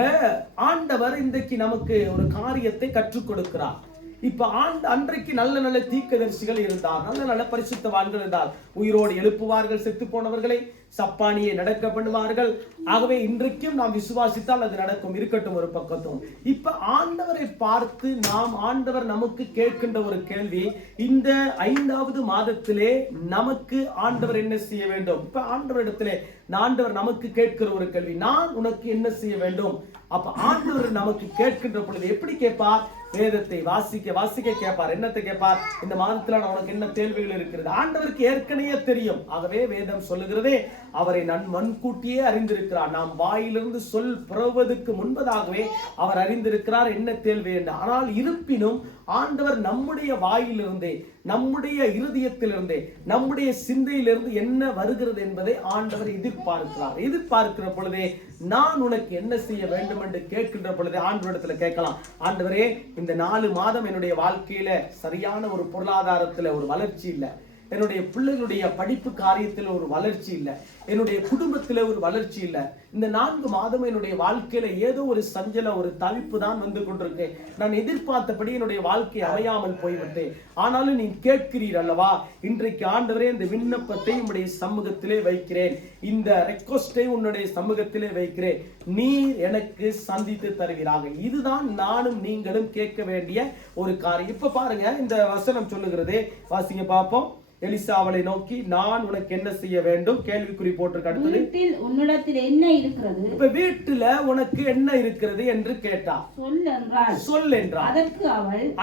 ஆண்டவர் இன்றைக்கு நமக்கு ஒரு காரியத்தை கற்றுக் கொடுக்கிறார். இப்ப அன்றைக்கு நல்ல தீர்க்கதரிசிகள் இருந்தார், நல்ல பரிசுத்தவான்கள் இருந்தார். உயிரோடு எழுப்புவார்கள் செத்து போனவர்களை, சப்பானியை நடக்க பண்ணுவார்கள். ஆகவே இன்றைக்கும் நாம் விசுவாசித்தால் அது நடக்கும். இருக்கட்டும் ஒரு பக்கத்தும். இப்ப ஆண்டவரை பார்த்து ஆண்டவர் நமக்கு கேட்கின்ற ஒரு கேள்வி, இந்த 5வது மாதத்திலே நமக்கு ஆண்டவர் என்ன செய்ய வேண்டும்? இப்ப ஆண்டவரிடத்திலே ஆண்டவர் நமக்கு கேட்கிற ஒரு கேள்வி, நான் உனக்கு என்ன செய்ய வேண்டும்? அப்ப ஆண்டவர் நமக்கு கேட்கின்ற பொழுது எப்படி கேட்பார்? வேதத்தை வாசிக்க கேட்பார். என்னத்தை கேட்பார்? இந்த மாதத்துல உனக்கு என்ன தேவைகள் இருக்கிறது? ஆண்டவருக்கு ஏற்கனவே தெரியும். ஆகவே வேதம் சொல்லுகிறதே, அவரை நான் முன்கூட்டியே அறிந்திருக்கிறார். நாம் வாயிலிருந்து சொல் புறவதற்கு முன்பதாகவே அவர் அறிந்திருக்கிறார் என்ன தேவை என்று. ஆனால் இருப்பினும் ஆண்டவர் நம்முடைய வாயிலிருந்தே, நம்முடைய இருதயத்திலிருந்தே, நம்முடைய சிந்தையிலிருந்து என்ன வருகிறது என்பதை ஆண்டவர் எதிர்பார்க்கிற பொழுதே, நான் உனக்கு என்ன செய்ய வேண்டும் என்று கேட்கின்ற பொழுதே ஆண்டவரிடத்துல கேட்கலாம். ஆண்டவரே, இந்த 4 மாதம் என்னுடைய வாழ்க்கையில சரியான ஒரு பொருளாதாரத்துல ஒரு வளர்ச்சி இல்லை, என்னுடைய பிள்ளைகளுடைய படிப்பு காரியத்தில் ஒரு வளர்ச்சி இல்லை, என்னுடைய குடும்பத்தில் ஒரு வளர்ச்சி இல்லை, இந்த 4 மாதம் என்னுடைய வாழ்க்கையில ஏதோ ஒரு சஞ்சல, ஒரு தவிப்பு தான் வந்து கொண்டிருக்கேன், நான் எதிர்பார்த்தபடி என்னுடைய வாழ்க்கை அமையாமல் போய்விட்டேன். ஆனாலும் நீ கேட்கிறீர் அல்லவா? இன்றைக்கு ஆண்டவரே, இந்த விண்ணப்பத்தை உன்னுடைய சமூகத்திலே வைக்கிறேன், இந்த ரெக்வெஸ்டை உன்னுடைய சமூகத்திலே வைக்கிறேன், நீர் எனக்கு சந்தித்து தருவீராக. இதுதான் நானும் நீங்களும் கேட்க வேண்டிய ஒரு காரியம். இப்ப பாருங்க, இந்த வசனம் சொல்லுகிறது, வாசிங்க பார்ப்போம். எலிசா அவளை நோக்கி, நான் உனக்கு என்ன செய்ய வேண்டும்? கேள்விக்குறி போட்டிருக்கு. அடுத்தது, வீட்டில் உன்னிடத்தில் என்ன இருக்கிறது? இப்ப வீட்டுல உனக்கு என்ன இருக்கிறது என்று கேட்டார். சொல் என்றார்.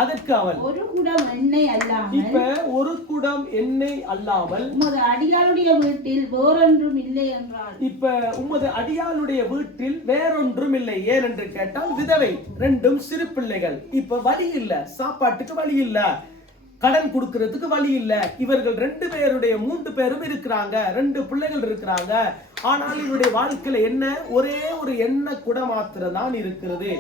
அதற்கு அவள் ஒரு குடம் எண்ணெய் அல்லாமல், இப்ப ஒரு குடம் எண்ணெய் அல்லாமல் உமது அடியாளுடைய வீட்டில் வேறொன்றும் இல்லை என்றாள். இப்ப உமது அடியாளுடைய வீட்டில் வேறொன்றும் இல்லை. ஏன் என்று கேட்டால், விதவை, 2 சிறு பிள்ளைகள். இப்ப வழி இல்ல, சாப்பாட்டுக்கு வழி இல்ல, கடன் கொடுக்கிறதுக்கு வழி இல்ல. இவர்கள் 2 பேருடைய 3 பேரும் இருக்கிறாங்க, 2 பிள்ளைகள் இருக்கிறாங்க. ஆனால் இவருடைய வாழ்க்கையில என்ன? ஒரே ஒரு எண்ணெய் கூட மாத்திரம் தான் இருக்கிறது.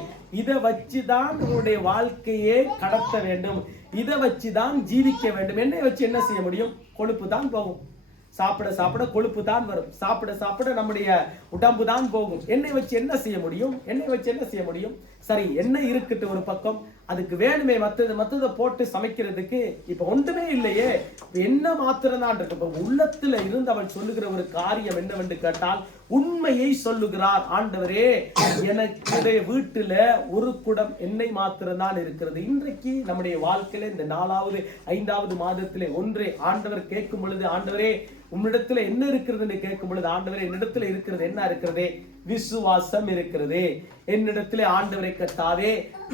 இதை வச்சுதான் இவருடைய வாழ்க்கையே கடத்த வேண்டும், இதை வச்சுதான் ஜீவிக்க வேண்டும். எண்ணெய் வச்சு என்ன செய்ய முடியும்? கொழுப்பு தான் போகும். சாப்பிட கொழுப்பு தான் வரும். சாப்பிட நம்முடைய உடம்பு தான் போகும். எண்ணெய் வச்சு என்ன செய்ய முடியும்? சரி, எண்ணெய் இருக்கட்டு ஒரு பக்கம், அதுக்கு வேணுமே மத்ததை போட்டு சமைக்கிறதுக்கு இப்ப ஒன்றுமே இல்லையே, என்ன மாத்திரம் தான் இருக்கு. இப்ப உள்ளத்துல இருந்து அவள் சொல்லுகிற ஒரு காரியம் என்னவென்று கேட்டால், உண்மையை சொல்லுகிறார். ஆண்டவரே, எனக்கு வீட்டுல ஒரு குடம் எண்ணெய் மாத்திரம்தான் இருக்கிறது. இன்றைக்கு நம்முடைய வாழ்க்கையில இந்த 4வது 5வது மாதத்திலே ஒன்றே ஆண்டவர் கேட்கும் பொழுது, ஆண்டவரே உம்மிடத்துல என்ன இருக்கிறதுன்னு கேட்கும் பொழுது, ஆண்டவரே என்னிடத்துல இருக்கிறது என்ன இருக்கிறதே? விசுவாசம் இருக்கிறதே. என்னிடத்திலே ஆண்டவரை கர்த்தாவே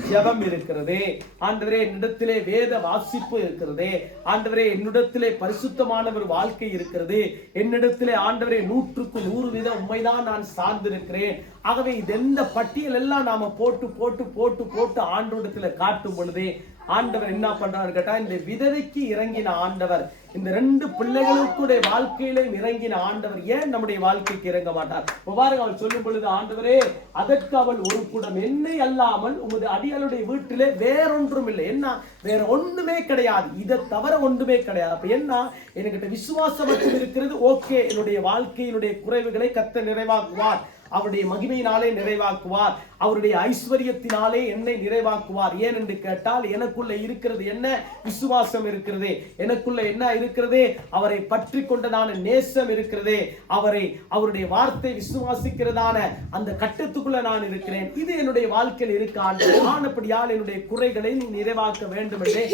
ஜெபம் இருக்கிறதே. ஆண்டவரே என்னிடத்திலே வேத வாசிப்பு இருக்கிறதே. ஆண்டவரே என்னிடத்திலே பரிசுத்தமான ஒரு வாழ்க்கை இருக்கிறது. என்னிடத்திலே ஆண்டவரே 100% உண்மைதான் நான் சார்ந்திருக்கிறேன். ஆகவே இதெந்த பட்டியல் எல்லாம் நாம போட்டு போட்டு போட்டு போட்டு ஆண்டவரிடத்துல காட்டும் பொழுதே ஆண்டவர் என்ன பண்றாரு கேட்டா, இந்த விதவைக்கு இறங்கின ஆண்டவர் இந்த 2 பிள்ளைகளுக்குடைய வாழ்க்கையிலும் இறங்கின ஆண்டவர் ஏன் நம்முடைய வாழ்க்கைக்கு இறங்க மாட்டார்? பாருங்க, அவள் சொல்லும் பொழுது, ஆண்டவரே அதற்கு அவள் ஒரு குடம் எண்ணெய் அல்லாமல் உமது அடியாளுடைய வீட்டிலே வேறொன்றும் இல்லை. என்ன? வேற ஒண்ணுமே கிடையாது. இதை தவிர ஒன்றுமே கிடையாது. அப்ப என்ன? என்கிட்ட விசுவாசம் இருக்கிறது. ஓகே, என்னுடைய வாழ்க்கையினுடைய குறைவுகளை கர்த்தர் நிறைவாக்குவார். அவருடைய மகிமையினாலே நிறைவாக்குவார். அவருடைய ஐஸ்வர்யத்தினாலே என்னை நிறைவாக்குவார். ஏன் என்று கேட்டால், எனக்குள்ள இருக்கிறது என்ன? விசுவாசம் இருக்கிறதே. எனக்குள்ள என்ன இருக்கிறதே? அவரை பற்றி கொண்டதான நேசம் இருக்கிறதே. அவருடைய வார்த்தை விசுவாசிக்கிறதான அந்த கட்டத்துக்குள்ள நான் இருக்கிறேன். இது என்னுடைய வாழ்க்கையில் இருக்காண்டபடியால் என்னுடைய குறைகளை நீ நிறைவாக்க வேண்டும் என்றே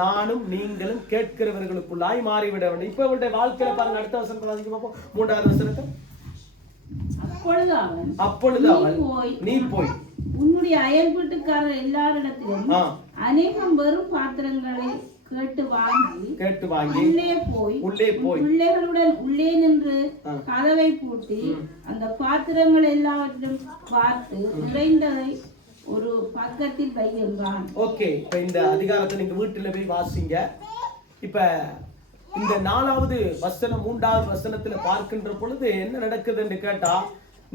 நானும் நீங்களும் கேட்கிறவர்களுக்குள்ளாய் மாறிவிட வேண்டும். இப்ப அவருடைய வாழ்க்கையில பாருங்க, அடுத்த வசனத்தை வாசிக்க பார்ப்போம். 3வது வசனத்தை. அப்பொழுது அவன், நீ போய் உன்னுடைய அயல் வீட்டுக்காரர் எல்லாரிடத்திலும் அநேகம் வெறும் பாத்திரங்களை கேட்டு வாங்கி உள்ளே போய் பிள்ளைகளுடன் உள்ளே நின்று கதவை பூட்டி அந்த பாத்திரங்கள் எல்லாவற்றையும் பார்த்து நிறைந்ததை ஒரு பக்கத்தில் வையுங்கான். ஓகே, இப்ப இந்த அதிகாரத்தை நீங்க வீட்டுல போய் வாசிங்க. இப்ப இந்த 4வது வசனம் 3வது வசனத்துல பார்க்கின்ற பொழுது என்ன நடக்குதுன்னு கேட்டா,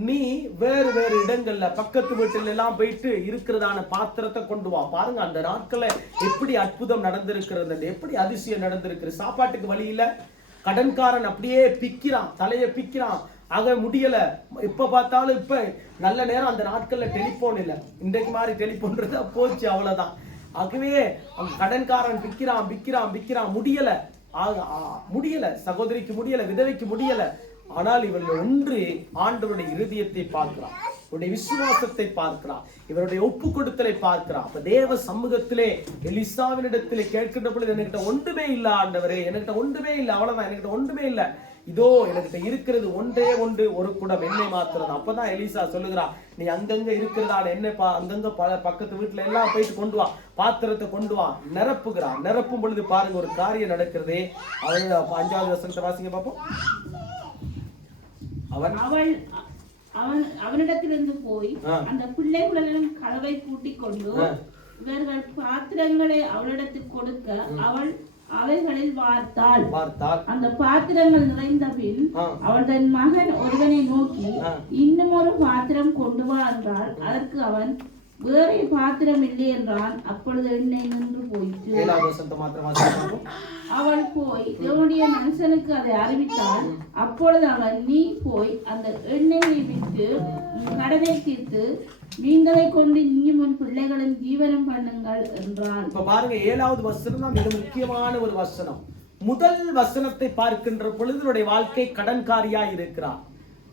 நீ வேறு வேறு இடங்கள்ல பக்கத்து வீட்டுல எல்லாம் போயிட்டு இருக்கிறதான பாத்திரத்தை கொண்டு வா. பாருங்க, அந்த நாட்கள்ல எப்படி அற்புதம் நடந்திருக்கிறது, எப்படி அதிசயம் நடந்திருக்கிறது. சாப்பாட்டுக்கு வழியில கடன்காரன் அப்படியே பிக்கிறான், தலையை பிக்கிறான். ஆக முடியல. இப்ப பார்த்தாலும் இப்ப நல்ல நேரம் அந்த நாட்கள்ல டெலிபோன் இல்ல. இன்றைக்கு மாதிரி டெலிபோன்றது போச்சு, அவ்வளவுதான். ஆகவே கடன்காரன் பிக்கிறான் முடியல. சகோதரிக்கு முடியல, விதவைக்கு முடியல. ஆனால் இவர்கள் ஒன்று ஆண்டவருடைய இருதயத்தை பார்க்கிறார், இவருடைய விசுவாசத்தை பார்க்கிறார், இவருடைய ஒப்பு கொடுத்தலை பார்க்கிறார். அப்ப தேவ சமூகத்திலே எலிசாவினிடத்திலே கேட்கின்ற பொழுது, என்கிட்ட ஒன்றுமே இல்லை ஆண்டவரே, என்கிட்ட ஒன்றுமே இல்லை, அவ்வளவுதான், என்கிட்ட ஒன்றுமே இல்லை. இதோ என்கிட்ட இருக்கிறது ஒன்றே ஒன்று, ஒரு குடம் எண்ணெய் மாத்திரம். அப்பதான் எலிசா சொல்லுகிறார், நீ அங்கங்க இருக்கிறதான எண்ணெய் அங்கங்க பக்கத்து வீட்டுல எல்லாம் போயிட்டு கொண்டு வா, பாத்திரத்தை கொண்டு வா. நிரப்புகிறார். நிரப்பும் பொழுது பாருங்க, ஒரு காரியம் நடக்கிறதே. அவன் 5வது வசனத்தை வாசிங்க பார்ப்போம். அவனிடத்திலிருந்து போய் அந்த பிள்ளைகளுடன் கதவை பூட்டிக் கொண்டு இவர்கள் பாத்திரங்களை அவளிடத்தில் கொடுக்க அவள் அவைகளில் பார்த்தாள். அந்த பாத்திரங்கள் நிறைந்த பின் அவள் தன் மகன் ஒருவனை நோக்கி, இன்னும் ஒரு பாத்திரம் கொண்டு வா என்றாள். அதற்கு அவன், வேற பாத்திரம் இல்லை என்றான். அப்பொழுது எண்ணெய் நின்று போயிற்று. அவள் போய் தேவனுடைய மனுஷனுக்கு அதை அறிவித்தாள். அப்பொழுது அவன், நீ போய் அந்த எண்ணெயை விட்டு கடனை தீர்த்து நீங்களை கொண்டு நீயும் உன் பிள்ளைகளின் ஜீவனம் பண்ணுங்கள் என்றான். இப்ப பாருங்க, 7வது வசனம் தான் மிக முக்கியமான ஒரு வசனம். முதல் வசனத்தை பார்க்கின்ற பொழுது வாழ்க்கை கடன்காரியாய் இருக்கிறார்,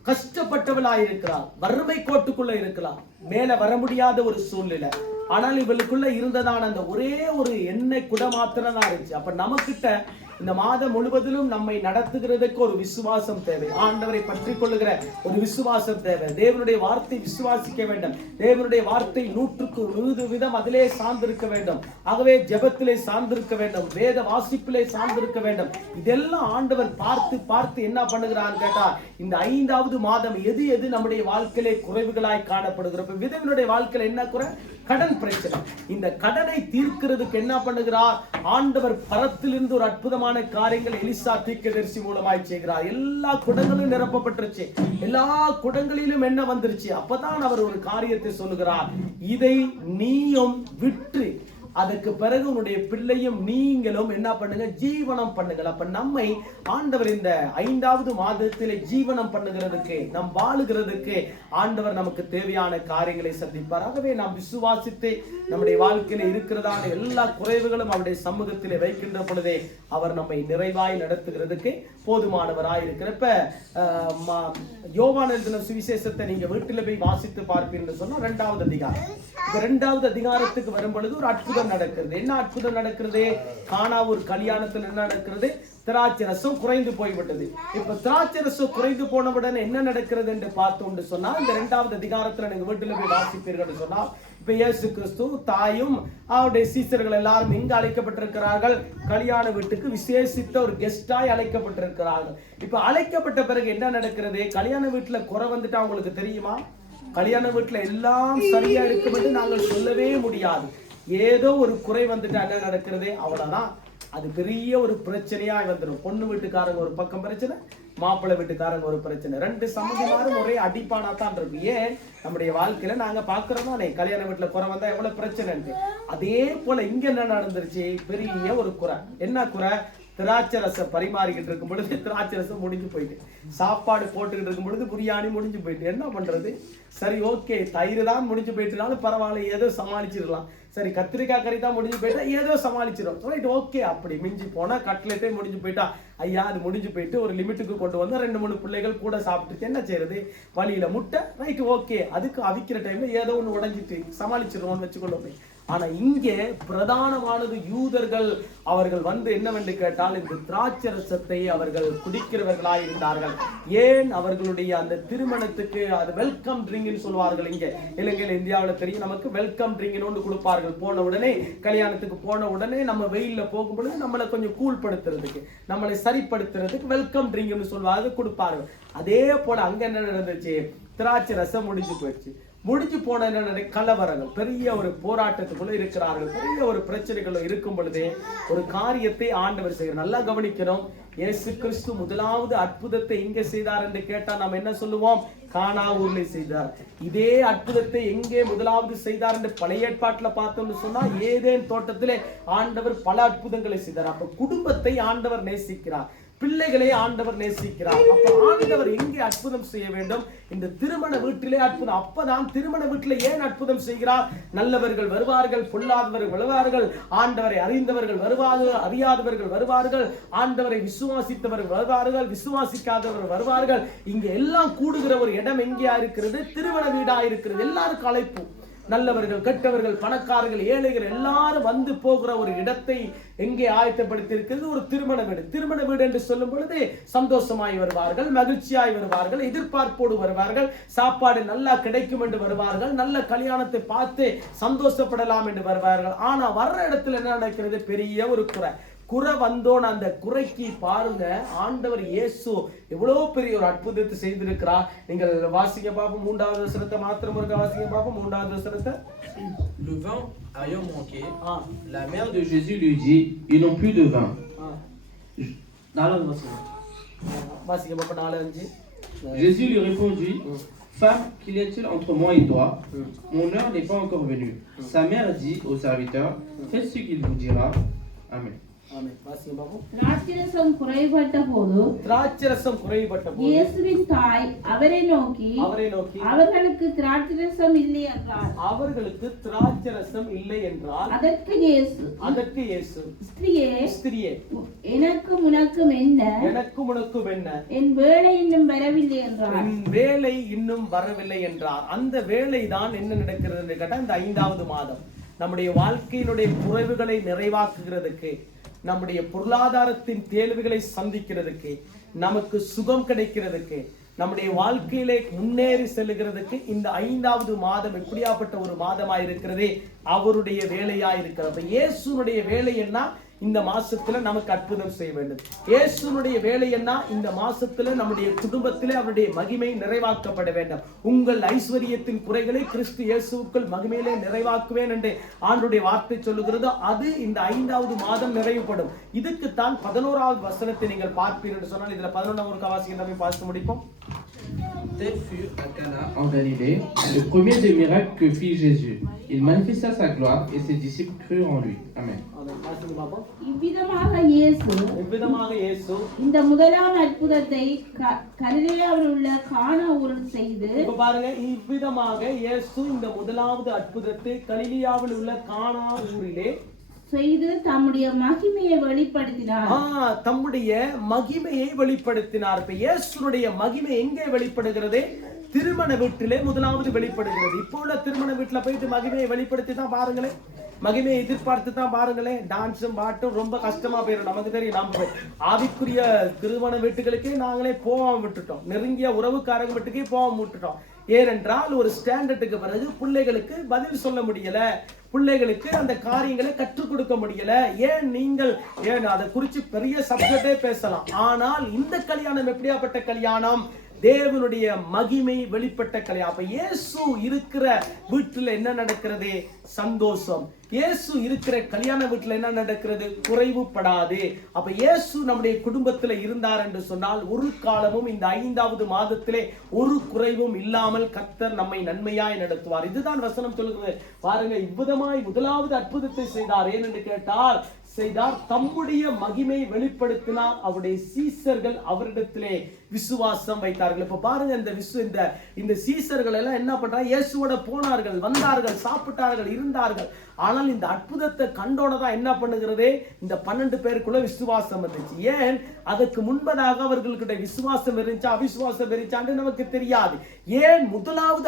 கஷ்டப்பட்டவளாய் இருக்கிறார், வறுமை கோட்டுக்குள்ள இருக்கலாம், மேல வர முடியாத ஒரு சூழ்நிலை. ஆனால் இவளுக்குள்ள இருந்ததான அந்த ஒரே ஒரு எண்ணெய் குட மாத்திரம் தான் இருந்துச்சு. அப்ப நமக்கிட்ட இந்த மாதம் முழுவதிலும் நம்மை நடத்துகிறதுக்கு ஒரு விசுவாசம் தேவை. ஆண்டவரை பற்றி கொள்ளுகிற ஒரு விசுவாசம் தேவை. தேவனுடைய வார்த்தை விசுவாசிக்க வேண்டும். தேவனுடைய வார்த்தை 100% அதிலே சார்ந்திருக்க வேண்டும். ஆகவே ஜெபத்திலே சார்ந்திருக்க வேண்டும், வேத வாசிப்பிலே சார்ந்திருக்க வேண்டும். இதெல்லாம் ஆண்டவர் பார்த்து பார்த்து என்ன பண்ணுகிறான்னு கேட்டா, இந்த 5வது மாதம் எது எது நம்முடைய வாழ்க்கையிலே குறைவுகளாய் காணப்படுகிறோம். விதவினுடைய வாழ்க்கையில என்ன குறை? கடன் பிரச்சனை. இந்த கடனை தீர்க்கிறதுக்கு என்ன பண்ணுகிறார் ஆண்டவர்? பரத்திலிருந்து ஒரு அற்புதமான காரியங்கள் எலிசா தீர்க்கதரிசி மூலமாய் செய்கிறார். எல்லா குடங்களும் நிரப்பப்பட்டுருச்சு, எல்லா குடங்களிலும் என்ன வந்துருச்சு. அப்பதான் அவர் ஒரு காரியத்தை சொல்லுகிறார், இதை நீயும் விற்று அதுக்கு பிறகு உன்னுடைய பிள்ளையும் நீங்களும் என்ன பண்ணுங்க, ஜீவனம் பண்ணுங்கள். அப்ப நம்மை ஆண்டவர் இந்த 5வது மாதத்திலே ஜீவனம் பண்ணுகிறதுக்கு, நம் வாழுகிறதுக்கு ஆண்டவர் நமக்கு தேவையான காரியங்களை சந்திப்பார். ஆகவே நாம் விசுவாசித்து நம்முடைய வாழ்க்கையில இருக்கிறதான எல்லா குறைவுகளும் அவருடைய சமூகத்திலே வைக்கின்ற பொழுதே அவர் நம்மை நிறைவாய் நடத்துகிறதுக்கு போதுமானவராய் இருக்கிறப்ப யோவான் எழுதின சுவிசேஷத்தை நீங்க வீட்டில போய் வாசித்து பார்ப்பீர்கள் சொன்னா 2வது அதிகாரம். இந்த 2வது அதிகாரத்துக்கு வரும் பொழுது ஒரு அற்புதம் நடக்கிறது. என்ன அற்புதம் நடக்கிறது? கானாவூர் கல்யாணத்தில் என்ன நடக்கிறது? திராட்சை ரசம் குறைந்து போய்விட்டது. இப்ப திராட்சை ரசம் குறைந்து போனவுடனே என்ன நடக்கிறது என்று பார்த்தோம் சொன்னா, இந்த 2வது அதிகாரத்துல நீங்க வீட்டுல போய் வாசிப்பீர்கள் சொன்னா, இப்ப இயேசு கிறிஸ்து தாயும் அவருடைய சீசர்கள் எல்லாரும் எங்க அழைக்கப்பட்டிருக்கிறார்கள்? கல்யாண வீட்டுக்கு விசேஷித்த ஒரு கெஸ்டாய் அழைக்கப்பட்டிருக்கிறார்கள். இப்ப அழைக்கப்பட்ட பிறகு என்ன நடக்கிறது? கல்யாண வீட்டுல குறை வந்துட்டா உங்களுக்கு தெரியுமா? கல்யாண வீட்டுல எல்லாம் சரியா இருக்கும் என்று நாங்கள் சொல்லவே முடியாது. ஏதோ ஒரு குறை வந்துட்டா என்ன நடக்கிறது? அவ்வளவுதான், அது பெரிய ஒரு பிரச்சனையா வந்துடும். பொண்ணு வீட்டுக்காரங்க ஒரு பக்கம் பிரச்சனை, மாப்பிள்ளை வீட்டுக்காரங்க ஒரு பிரச்சனை, 2 சம்மதிமாரும் ஒரே அடிப்பானா தான் இருக்கு. ஏன்? நம்முடைய வாழ்க்கையில நாங்க பாக்குறோம் தானே, கல்யாண வீட்டுல குறை வந்தா எவ்வளவு பிரச்சனை. அதே போல இங்க என்ன நடந்துருச்சு? பெரிய ஒரு குறை. என்ன குறை? திராட்சை ரசம் பரிமாறிக்கிட்டு இருக்கும் பொழுது திராட்சை ரசம் முடிஞ்சு போயிட்டு, சாப்பாடு போட்டுக்கிட்டு இருக்கும் பொழுது பிரியாணி முடிஞ்சு போயிட்டு. என்ன பண்றது? சரி, ஓகே, தயிர் தான் முடிஞ்சு போயிட்டுனாலும் பரவாயில்ல, ஏதோ சமாளிச்சிடலாம். சரி, கத்திரிக்காய் கறி தான் முடிஞ்சு போயிட்டா ஏதோ சமாளிச்சிடும். Right, okay. அப்படி மிஞ்சி போனா கட்லெட்டே முடிஞ்சு போயிட்டா, ஐயா அது முடிஞ்சு போயிட்டு ஒரு லிமிட்டுக்கு கொண்டு வந்து 2-3 பிள்ளைகள் கூட சாப்பிட்டுச்சு, என்ன செய்யறது? வழியில முட்டை, ரைட், ஓகே. அதுக்கு அவிக்கிற டைம்ல ஏதோ ஒன்று உடஞ்சிட்டு சமாளிச்சிருவோம்னு வச்சுக்கொள்ளும். ஆனா இங்கே பிரதானமானது யூதர்கள் அவர்கள் வந்து என்னவென்று கேட்டால் இந்த திராட்சை ரசத்தை அவர்கள் குடிக்கிறவர்களாய் இருந்தார்கள். ஏன்? அவர்களுடைய அந்த திருமணத்துக்கு அது வெல்கம் ட்ரிங்க்னு சொல்வார்கள். இங்க இலங்கையில் இந்தியாவில் தெரியும் நமக்கு, வெல்கம் ட்ரிங்க்னு ஒன்று கொடுப்பார்கள். போன உடனே கல்யாணத்துக்கு போன உடனே நம்ம வெயில்ல போகும்பொழுது நம்மளை கொஞ்சம் கூல்படுத்துறதுக்கு, நம்மளை சரிப்படுத்துறதுக்கு வெல்கம் ட்ரிங்க்னு சொல்வார்கள், கொடுப்பார்கள். அதே போல அங்க என்ன நடந்துச்சு? திராட்சை ரசம் முடிஞ்சு போயிடுச்சு. முடிஞ்சு போன கலவரங்கள், பெரிய ஒரு போராட்டத்துக்குள்ள இருக்கிறார்கள், பெரிய ஒரு பிரச்சனைகள் இருக்கும் பொழுதே ஒரு காரியத்தை ஆண்டவர் செய்கிறார். நல்லா கவனிக்கணும். இயேசு கிறிஸ்து முதலாவது அற்புதத்தை எங்கே செய்தார் என்று கேட்டா நாம் என்ன சொல்லுவோம்? கானாவூர்ல செய்தார். இதே அற்புதத்தை எங்கே முதலாவது செய்தார் என்று பழைய ஏற்பாட்டுல பார்த்தோம்னு சொன்னா, ஏதேன் தோட்டத்திலே ஆண்டவர் பல அற்புதங்களை செய்தார். அப்ப குடும்பத்தை ஆண்டவர் நேசிக்கிறார், பிள்ளைகளை ஆண்டவர் நேசிக்கிறார். அப்ப ஆண்டவர் எங்கே அற்புதம் செய்ய வேண்டும்? இந்த திருமண வீட்டிலே அற்புதம். அப்பதான் திருமண வீட்டிலே ஏன் அற்புதம் செய்கிறார்? நல்லவர்கள் வருவார்கள், பொல்லாதவர்கள் வருவார்கள், ஆண்டவரை அறிந்தவர்கள் வருவார்கள், அறியாதவர்கள் வருவார்கள், ஆண்டவரை விசுவாசித்தவர்கள் வருவார்கள், விசுவாசிக்காதவர்கள் வருவார்கள். இங்க எல்லாம் கூடுகிற ஒரு இடம் எங்கேயா இருக்கிறது? திருமண வீடா இருக்கிறது. எல்லாருக்கும் அழைப்பு. நல்லவர்கள், கெட்டவர்கள், பணக்காரர்கள், ஏழைகள் எல்லாரும் வந்து போகிற ஒரு இடத்தை எங்கே ஆயத்தப்படுத்தி இருக்கிறது? ஒரு திருமண வீடு. திருமண வீடு என்று சொல்லும் பொழுது சந்தோஷமாய் வருவார்கள், மகிழ்ச்சியாய் வருவார்கள், எதிர்பார்ப்போடு வருவார்கள், சாப்பாடு நல்லா கிடைக்கும் என்று வருவார்கள், நல்ல கல்யாணத்தை பார்த்து சந்தோஷப்படலாம் என்று வருவார்கள். ஆனா வர்ற இடத்துல என்ன நடக்கிறது? பெரிய ஒரு குறை வந்தோன்னு அந்த குறைக்கு பாருங்க, ஆண்டவர் இயேசு எவ்வளவு பெரிய ஒரு அற்புதத்தை செய்திருக்கிறார். நீங்கள் வாசிக்க பாப்போம் 3வது வசனத்தை மாத்திரம் இருக்க வாசிக்க பாப்போம் 3வது வசனத்தை. Le vin ayant manqué, la mère de Jésus lui dit, ils n'ont plus de vin. 4வது வசனம் வாசிக்க பாப்போம் 4-5. Jésus lui répondit, femme, qu'il y a-t-il entre moi et toi? Mon heure n'est pas encore venue. Sa mère dit au serviteur, faites ce qu'il vous dira. Amen. திராட்சரசம் குறைபட்ட போது இயேசுவின் தாய் அவரை நோக்கி அவர்களுக்கு திராட்சரசம் இல்லை என்றார். அவர்களுக்கு திராட்சரசம் இல்லை என்றால் அதற்கு இயேசு ஸ்திரியே எனக்கும் உனக்கும் என்ன, என் வேலை இன்னும் வரவில்லை என்றார். என் வேலை இன்னும் வரவில்லை என்றார். அந்த வேலை தான் என்ன நடக்கிறது என்று கேட்டால், இந்த 5வது மாதம் நம்முடைய வாழ்க்கையினுடைய குறைவுகளை நிறைவாக்குகிறதுக்கு, நம்முடைய பொருளாதாரத்தின் தேவைகளை சந்திக்கிறதுக்கு, நமக்கு சுகம் கிடைக்கிறதுக்கு, நம்முடைய வாழ்க்கையிலே முன்னேறி செல்லுகிறதுக்கு இந்த 5வது மாதம் எப்படியாப்பட்ட ஒரு மாதமாய் இருக்கிறதே அவருடைய வேலையாய் இருக்கிறது. இயேசுனுடைய வேலை என்ன? இந்த மாசத்துல நமக்கு அற்புதம் செய்ய வேண்டும். இயேசுனுடைய வேலை என்ன? இந்த மாசத்துல நம்முடைய குடும்பத்திலே அவருடைய மகிமை நிறைவாக்கப்பட வேண்டும். உங்கள் ஐஸ்வரியத்தின் குறைகளை கிறிஸ்து இயேசுவுக்குள் மகிமையிலே நிறைவாக்குவேன் என்று ஆண்டுடைய வார்த்தை சொல்லுகிறது. அது இந்த 5வது மாதம் நிறைவுபடும். இதுக்குத்தான் 11வது வசனத்தை நீங்கள் பார்ப்பீர்கள் என்று சொன்னால், இதுல 11வது வாசிக்க நம்ம பார்த்து முடிப்போம். Tel fut à Cana en Galilée le premier des miracles que fit Jésus. Il manifesta sa gloire et ses disciples crurent en lui. Amen. அதை வாசிங்க பாப்போம். இவ்விதமாக இயேசு இவ்விதமாக இயேசு இந்த முதலாம் அற்புதத்தை கலிலேயாவில் உள்ள கானா ஊரில் செய்து, இப்ப பாருங்க, இவ்விதமாக இயேசு இந்த முதலாவது அற்புதத்தை கலிலியாவில் உள்ள கானா ஊரிலே செய்து தம்முடைய மகிமையை வெளிப்படுத்தினார். தம்முடைய மகிமையை வெளிப்படுத்தினார். இப்ப இயேசுனுடைய மகிமை எங்கே வெளிப்படுகிறது? திருமண வீட்டிலே முதலாவது வெளிப்படுகிறது. இப்போ உள்ள திருமண வீட்டுல போயிட்டு மகிமையை வெளிப்படுத்தி தான் பாருங்களேன், மகிமையை எதிர்பார்த்து தான் பாருங்களேன், டான்ஸும் பாட்டும் ரொம்ப கஷ்டமா போயிடும். நமக்கு தெரியும், நம்ம ஆவிக்குரிய திருமண வீட்டுகளுக்கே நாங்களே போகாம விட்டுட்டோம், நெருங்கிய உறவுக்காரங்க வீட்டுக்கே போகாம விட்டுட்டோம். ஏனென்றால் ஒரு ஸ்டாண்டர்டுக்கு பிறகு பிள்ளைகளுக்கு பதில் சொல்ல முடியல, பிள்ளைகளுக்கு அந்த காரியங்களை கற்றுக் கொடுக்க முடியல. ஏன் அதை குறித்து பெரிய சப்ஜெக்டே பேசலாம். ஆனால் இந்த கல்யாணம் எப்படியாப்பட்ட கல்யாணம்? தேவனுடைய மகிமை வெளிப்பட்ட கல்யாணம். அப்ப இயேசு இருக்கிற வீட்டுல என்ன நடக்கிறது? சந்தோஷம். இயேசு இருக்கிற கல்யாண வீட்டுல என்ன நடக்கிறது? குறைவுபடாது. அப்ப இயேசு நம்முடைய குடும்பத்துல இருந்தார் என்று சொன்னால் ஒரு காலமும் இந்த 5வது மாதத்திலே ஒரு குறைவும் இல்லாமல் கர்த்தர் நம்மை நன்மையாய் நடத்துவார். இதுதான் வசனம் சொல்லுகிறது. பாருங்க, இவ்விதமாய் முதலாவது அற்புதத்தை செய்தார். ஏனென்று கேட்டால் தம்முடைய மகிமை வெளிப்படுத்தினார். அவருடைய சீசர்கள் அவரிடத்திலே விசுவாசம் வைத்தார்கள். இப்ப பாருங்க, இந்த சீசர்கள் எல்லாம் என்ன பண்றாங்க? இயேசுவோட போனார்கள், வந்தார்கள், சாப்பிட்டார்கள், இருந்தார்கள். ஆனால் இந்த அற்புதத்தை கண்டோனதான் என்ன பண்ணுகிறது? இந்த 12 பேருக்குள்ள விசுவாசம் இருந்துச்சு. ஏன்? அதற்கு முன்பதாக அவர்களுக்கிட்ட விசுவாசம் இருந்துச்சா அவிசுவாசம் இருந்துச்சான்னு நமக்கு தெரியாது. ஏன்? முதலாவது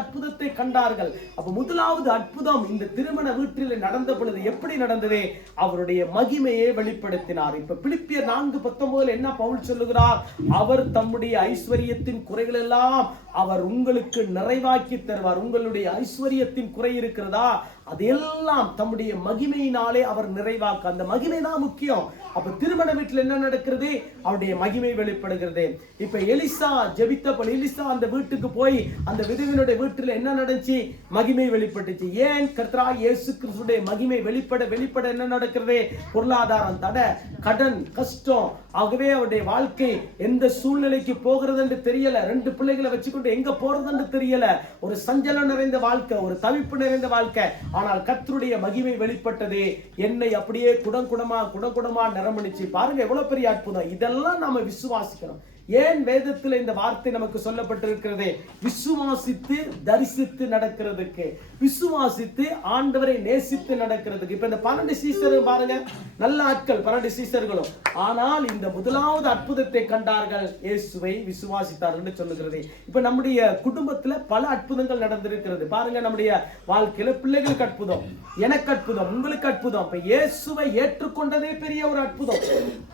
அற்புதத்தை கண்டார்கள். அப்ப முதலாவது அற்புதம் இந்த திருமண வீட்டில் நடந்த பொழுது எப்படி நடந்தது? அவருடைய மகிமையை வெளிப்படுத்தினார். இப்ப பிலிப்பியர் 4:19 என்ன பவுல் சொல்லுகிறார்? அவர் தம்முடைய ஐஸ்வரியத்தின் குறைகள் எல்லாம் அவர் உங்களுக்கு நிறைவாக்கி தருவார். உங்களுடைய ஐஸ்வரியத்தின் குறை இருக்கிறதா? அதெல்லாம் தம்முடைய மகிமையினாலே அவர் நிறைவாக்க. அந்த மகிமை தான் முக்கியம். அப்ப திருமண வீட்டில் என்ன நடக்கிறது? அவருடைய மகிமை வெளிப்படுகிறது. இப்ப எலிசா ஜெபித்தபடி எலிசா அந்த வீட்டுக்கு போய் அந்த விதவினுடைய வீட்டில் என்ன நடந்துச்சு? மகிமை வெளிப்பட்டுச்சு. ஏன்? கர்த்தராகிய இயேசு கிறிஸ்துவின் மகிமை வெளிப்பட என்ன நடக்கிறது? பொருளாதாரம் தடை, கடன், கஷ்டம். ஆகவே அவருடைய வாழ்க்கை எந்த சூழ்நிலைக்கு போகிறது என்று தெரியல. 2 பிள்ளைகளை வச்சுக்கொண்டு எங்க போறது என்று தெரியல. ஒரு சஞ்சலம் நிறைந்த வாழ்க்கை, ஒரு தவிப்பு நிறைந்த வாழ்க்கை. ஆனால் கர்த்தருடைய மகிமை வெளிப்பட்டது. என்னை அப்படியே குடங்குடமா நிரம்பிச்சு. பாருங்க எவ்வளவு பெரிய அற்புதம். இதெல்லாம் நாம விசுவாசிக்கணும். ஏன் வேதத்தில் இந்த வார்த்தை நமக்கு சொல்லப்பட்டிருக்கிறது? விசுவாசித்து தரிசித்து நடக்கிறதுக்கு, விசுவாசித்து ஆண்டவரை நேசித்து நடக்கிறதுக்கு. இப்ப இந்த 12 சீசர்கள் பாருங்க, நல்ல ஆட்கள் 12 சீசர்களும். ஆனால் இந்த முதலாவது அற்புதத்தை கண்டார்கள், இயேசுவை விசுவாசித்தார்கள் என்று சொல்லுகிறது. இப்ப நம்முடைய குடும்பத்துல பல அற்புதங்கள் நடந்திருக்கிறது. பாருங்க, நம்முடைய வாழ்க்கையில பிள்ளைகளுக்கு அற்புதம், எனக்கு அற்புதம், உங்களுக்கு அற்புதம். இப்ப இயேசுவை ஏற்றுக்கொண்டதே பெரிய ஒரு அற்புதம்.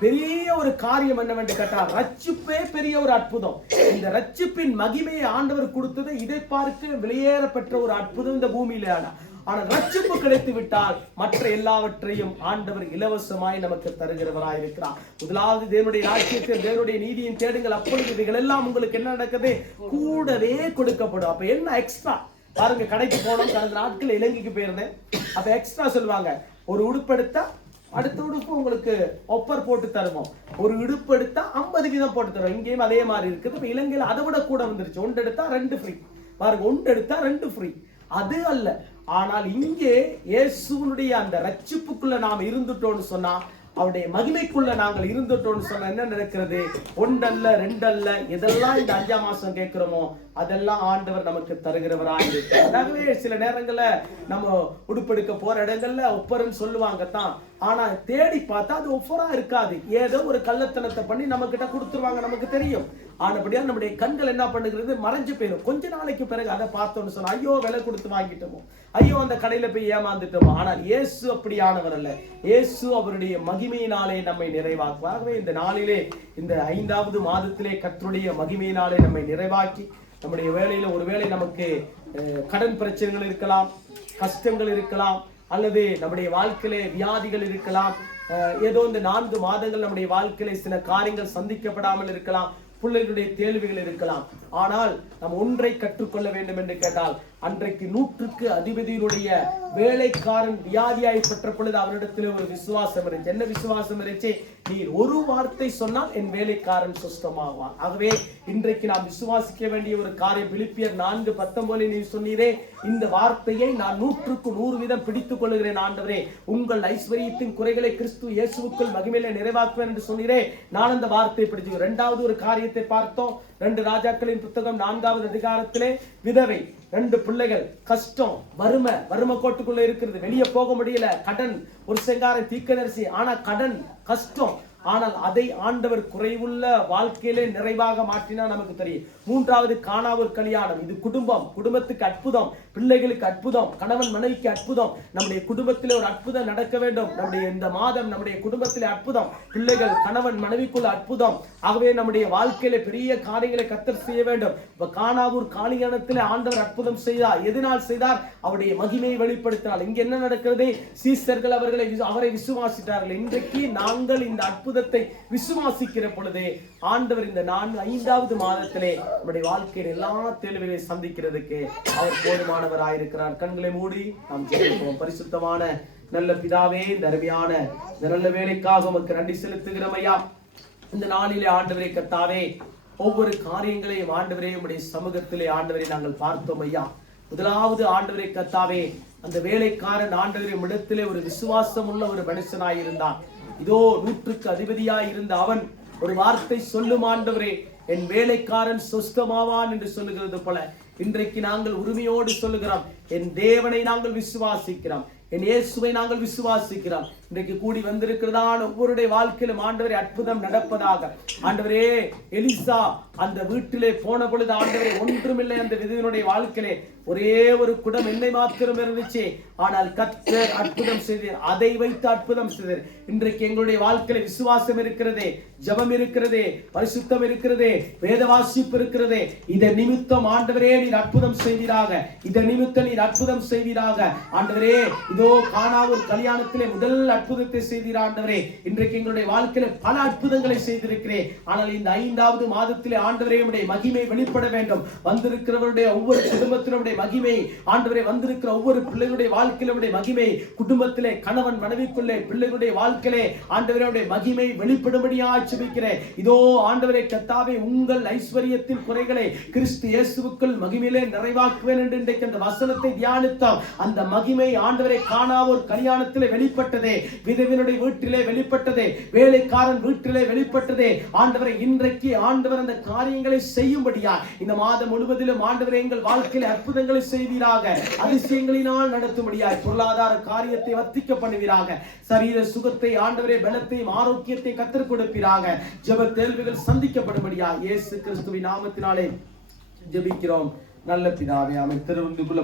பெரிய ஒரு காரியம் என்னவென்று கேட்டால் ரட்சிப்பே பெரிய ஒரு அற்புதம். இந்த ரட்சிப்பின் மகிமையை ஆண்டவர் கொடுத்தது இதை பார்க்க வெளியேற பெற்ற ஒரு அற்புதம் இந்த பூமியில. ஆனால் ரட்சிப்பு கிடைத்து விட்டால் மற்ற எல்லாவற்றையும் ஆண்டவர் இலவசமாய் நமக்கு தருகிறவராய் இருக்கிறார். முதலாவது தேவனுடைய ராஜ்யத்தை, தேவனுடைய நீதியின் தேடுங்கள், அப்பொழுது இவைகள் எல்லாம் உங்களுக்கு என்ன நடக்குது? கூடவே கொடுக்கப்படும். அப்ப என்ன எக்ஸ்ட்ரா? பாருங்க, கடைக்கு போனோம், கடந்த நாட்கள் இலங்கைக்கு போயிருந்தேன். அப்ப எக்ஸ்ட்ரா சொல்லுவாங்க, ஒரு உடுப்பு எடுத்தா அடுத்த உடுப்பு உங்களுக்கு ஒப்பர் போட்டு தருவோம். ஒரு உடுப்பு எடுத்தா 50 வீதம் போட்டு தருவோம். இங்கேயும் அதே மாதிரி இருக்குது. இப்ப இலங்கையில அதை விட கூட வந்துருச்சு. 1 எடுத்தா 2 ஃப்ரீ. பாருங்க, 1 எடுத்தா 2 ஃப்ரீ. அது அல்ல. ஆனால் இங்கே இயேசுவினுடைய அந்த ரட்சிப்புக்குள்ள நாம் இருந்துட்டோம்னு சொன்னா, அவருடைய மகிமைக்குள்ள நாங்கள் இருந்துட்டோம்னு சொன்ன என்ன நடக்கிறது? 1 அல்ல 2 அல்ல, எதெல்லாம் இந்த 5ஆம் மாசம் கேட்கிறோமோ அதெல்லாம் ஆண்டவர் நமக்கு தருகிறவராக. அதாகவே சில நேரங்கள்ல நம்ம உடுப்பெடுக்க போற இடங்கள்ல ஒப்பர்ன்னு சொல்லுவாங்க தான். ஆனா தேடி பார்த்தா அது ஒஃபரா இருக்காது. ஏதோ ஒரு கள்ளத்தனத்தை பண்ணி நம்ம கிட்ட கொடுத்துருவாங்க, நமக்கு தெரியும். ஆனபடியா நம்முடைய கண்கள் என்ன பண்ணுகிறது? மறைஞ்சு போயிடும். கொஞ்ச நாளைக்கு பிறகு அதை பார்த்தோம்னு சொன்னா, ஐயோ விலை கொடுத்து வாங்கிட்டோமோ, ஐயோ அந்த கடையில போய் ஏமாந்துட்டோமோ. ஆனால் இயேசு அப்படியானவர் அல்ல. இயேசு அவருடைய மகிமையினாலே நம்மை நிறைவாக்குவாகவே. இந்த நாளிலே, இந்த 5வது மாதத்திலே கர்த்தருடைய மகிமையினாலே நம்மை நிறைவாக்கி, நம்முடைய வேலையில ஒருவேளை நமக்கு கடன் பிரச்சனைகள் இருக்கலாம், கஷ்டங்கள் இருக்கலாம், அல்லது நம்முடைய வாழ்க்கையிலே வியாதிகள் இருக்கலாம், ஏதோ இந்த 4 மாதங்கள் நம்முடைய வாழ்க்கையில சில காரியங்கள் சந்திக்கப்படாமல் இருக்கலாம், பிள்ளைகளுடைய தேர்வுகள் இருக்கலாம். ஆனால் நாம் ஒன்றை கற்றுக்கொள்ள வேண்டும் என்று கேட்டால், அன்றைக்கு 100க்கு அதிபதியினுடைய வேலைக்காரன் வியாதியாய் பெற்ற பொழுது அவரிடத்தில் ஒரு விசுவாசம் இருந்துச்சு. என்ன விசுவாசம் இருந்துச்சு? நீர் ஒரு வார்த்தை சொன்னால் என் வேலைக்காரன் சுஸ்தமாவான். ஆகவே இன்றைக்கு நாம் விசுவாசிக்க வேண்டிய ஒரு காரியம், பிலிப்பியர் 4:19 நீ சொன்னீரே, இந்த வார்த்தையை நான் 100க்கு 100 பிடித்துக் கொள்கிறேன் ஆண்டவரே, உங்கள் ஐஸ்வரியத்தின் குறைகளை கிறிஸ்து இயேசுவுக்குள் மகிமையிலே நிறைவாக்குவேன் என்று சொன்னீரே. நான் அந்த வார்த்தையை பிடிச்சு. இரண்டாவது ஒரு காரியத்தை பார்த்தோம். 2 ராஜாக்களின் புத்தகம் 4வது அதிகாரத்திலே விதவை, 2 பிள்ளைகள், கஷ்டம், வறுமை கோட்டுக்குள்ள இருக்கிறது, வெளியே போக முடியல, கடன், ஒரு செங்காரன் தீர்க்கதரிசி, ஆனா கடன், கஷ்டம். ஆனால் அதை ஆண்டவர் குறைவுள்ள வாழ்க்கையிலே நிறைவாக மாற்றினா நமக்கு தெரியும். 3வது கானாவூர் கல்யாணம். இது குடும்பத்துக்கு அற்புதம், பிள்ளைகளுக்கு அற்புதம், கணவன் மனைவிக்கு அற்புதம். நம்முடைய குடும்பத்திலே ஒரு அற்புதம் நடக்க வேண்டும். நம்முடைய இந்த மாதம் நம்முடைய குடும்பத்திலே அற்புதம், பிள்ளைகள் கணவன் மனைவிக்குள்ள அற்புதம். ஆகவே நம்முடைய வாழ்க்கையில பெரிய காரியங்களை கர்த்தர் செய்ய வேண்டும். கானாவூர் கல்யாணத்திலே ஆண்டவர் அற்புதம் செய்தார். எதனால் செய்தார்? அவருடைய மகிமையை வெளிப்படுத்தினார். இங்க என்ன நடக்கிறது? சீசர்கள் அவரை விசுவாசித்தார்கள். இன்றைக்கு நாங்கள் இந்த அற்புதத்தை விசுவாசிக்கிற பொழுது ஆண்டவர் இந்த 5வது மாதத்திலே நம்முடைய வாழ்க்கையில் எல்லா தேவைகளை சந்திக்கிறதுக்கு அவர் போதுமானவராயிருக்கிறார். கண்களை மூடி நாம் ஜெபிப்போம். பரிசுத்தமான நல்ல பிதாவே, இந்த அருமையான இந்த நல்ல வேலைக்காக உமக்கு நன்றி செலுத்துகிறோம் ஐயா. இந்த நாளிலே ஆண்டவரே கர்த்தாவே, ஒவ்வொரு காரியங்களையும் ஆண்டவரே உம்முடைய சமூகத்திலே ஆண்டவரை நாங்கள் பார்த்தோம் ஐயா. முதலாவது ஆண்டவரே கர்த்தாவே, அந்த வேலைக்காரன் ஆண்டவரே இடத்திலே ஒரு விசுவாசம் உள்ள ஒரு மனுஷனாய் இருந்தான். இதோ 100க்கு அதிபதியாய் இருந்த அவன் ஒரு வார்த்தை சொல்லும் ஆண்டவரே, என் வேலைக்காரன் சொஸ்தமாவான் என்று சொல்லுகிறது போல இன்றைக்கு நாங்கள் உரிமையோடு சொல்லுகிறோம், என் தேவனை நாங்கள் விசுவாசிக்கிறோம், என் இயேசுவை நாங்கள் விசுவாசிக்கிறோம். இன்றைக்கு கூடி வந்திருக்கிறதான ஒவ்வொருடைய வாழ்க்கையிலும் ஆண்டவரே அற்புதம் நடப்பதாக. ஆண்டவரே, எலிசா அந்த வீட்டிலே போன பொழுது ஆண்டவரே ஒன்றுமில்லை அந்த விதவினுடைய வாழ்க்கையிலே, ஒரே ஒரு குடம் எண்ணெய் மாத்திரம் இருந்துச்சு. ஆனால் கர்த்தர் அற்புதம் செய்தார், அதை வைத்து அற்புதம் செய்தார். இன்றைக்கு எங்களுடைய வாழ்க்கையில விசுவாசம் இருக்கிறதே, ஜெபம் இருக்கிறதே, பரிசுத்தம் இருக்கிறதே, வேத வாசிப்பு இருக்கிறதே. இதை நிமித்தம் ஆண்டவரே நீர் அற்புதம் செய்வீராக, இதை நிமித்தம் நீர் அற்புதம் செய்வீராக. ஆண்டவரே, இதோ கானாவூர் கல்யாணத்திலே முதல் அற்புதத்தை செய்தீர் ஆண்டவரே. இன்றைக்கு எங்களுடைய வாழ்க்கையில பல அற்புதங்களை செய்திருக்கிறேன். ஆனால் இந்த 5வது மாதத்திலே ஆண்டவரே உம்முடைய மகிமை வெளிப்பட வேண்டும். வந்திருக்கிறவருடைய ஒவ்வொரு குடும்பத்தினுடைய மகிமை ஆண்டவரே, வந்திருக்கிற ஒவ்வொரு பிள்ளைகளுடைய வாழ்க்கையிலுடைய மகிமை, குடும்பத்திலே கணவன் மனைவிக்குள்ளே பிள்ளைகளுடைய வாழ்க்கையிலே ஆண்டவரே மகிமை வெளிப்படும்படியாக ஜெபிக்கிறேன். இதோ ஆண்டவரே கர்த்தாவே, உங்கள் ஐஸ்வரியத்தின் குறைகளை கிறிஸ்து இயேசுவுக்குள் மகிமையிலே நிறைவாக்குவேன் என்று இன்றைக்கு அந்த வசனத்தை தியானித்தோம். அந்த மகிமை ஆண்டவரே கானாவூர் கல்யாணத்திலே வெளிப்பட்டதே, விதவினுடைய வீட்டிலே வெளிப்பட்டதே, வேலைக்காரன் வீட்டிலே வெளிப்பட்டதே. ஆண்டவரே, இன்றைக்கு ஆண்டவர் அந்த காரியங்களை செய்யும்படியா இந்த மாதம் முழுவதிலும் ஆண்டவரே எங்கள் வாழ்க்கையில அற்புதங்களை செய்வீராக, அதிசயங்களினால் நடத்தும்படியாய், பொருளாதார காரியத்தை வர்த்திக்க பண்ணுவீராக, சரீர சுகத்தை ஆண்டவரே பலத்தையும் ஆரோக்கியத்தை கற்றுக் கொடுப்பீராக, ஜெப தேர்வுகள் சந்திக்கப்படும்படியா இயேசு கிறிஸ்துவின் நாமத்தினாலே ஜெபிக்கிறோம் நல்ல பிதாவே. ஆமென். திருவந்துக்குள்ள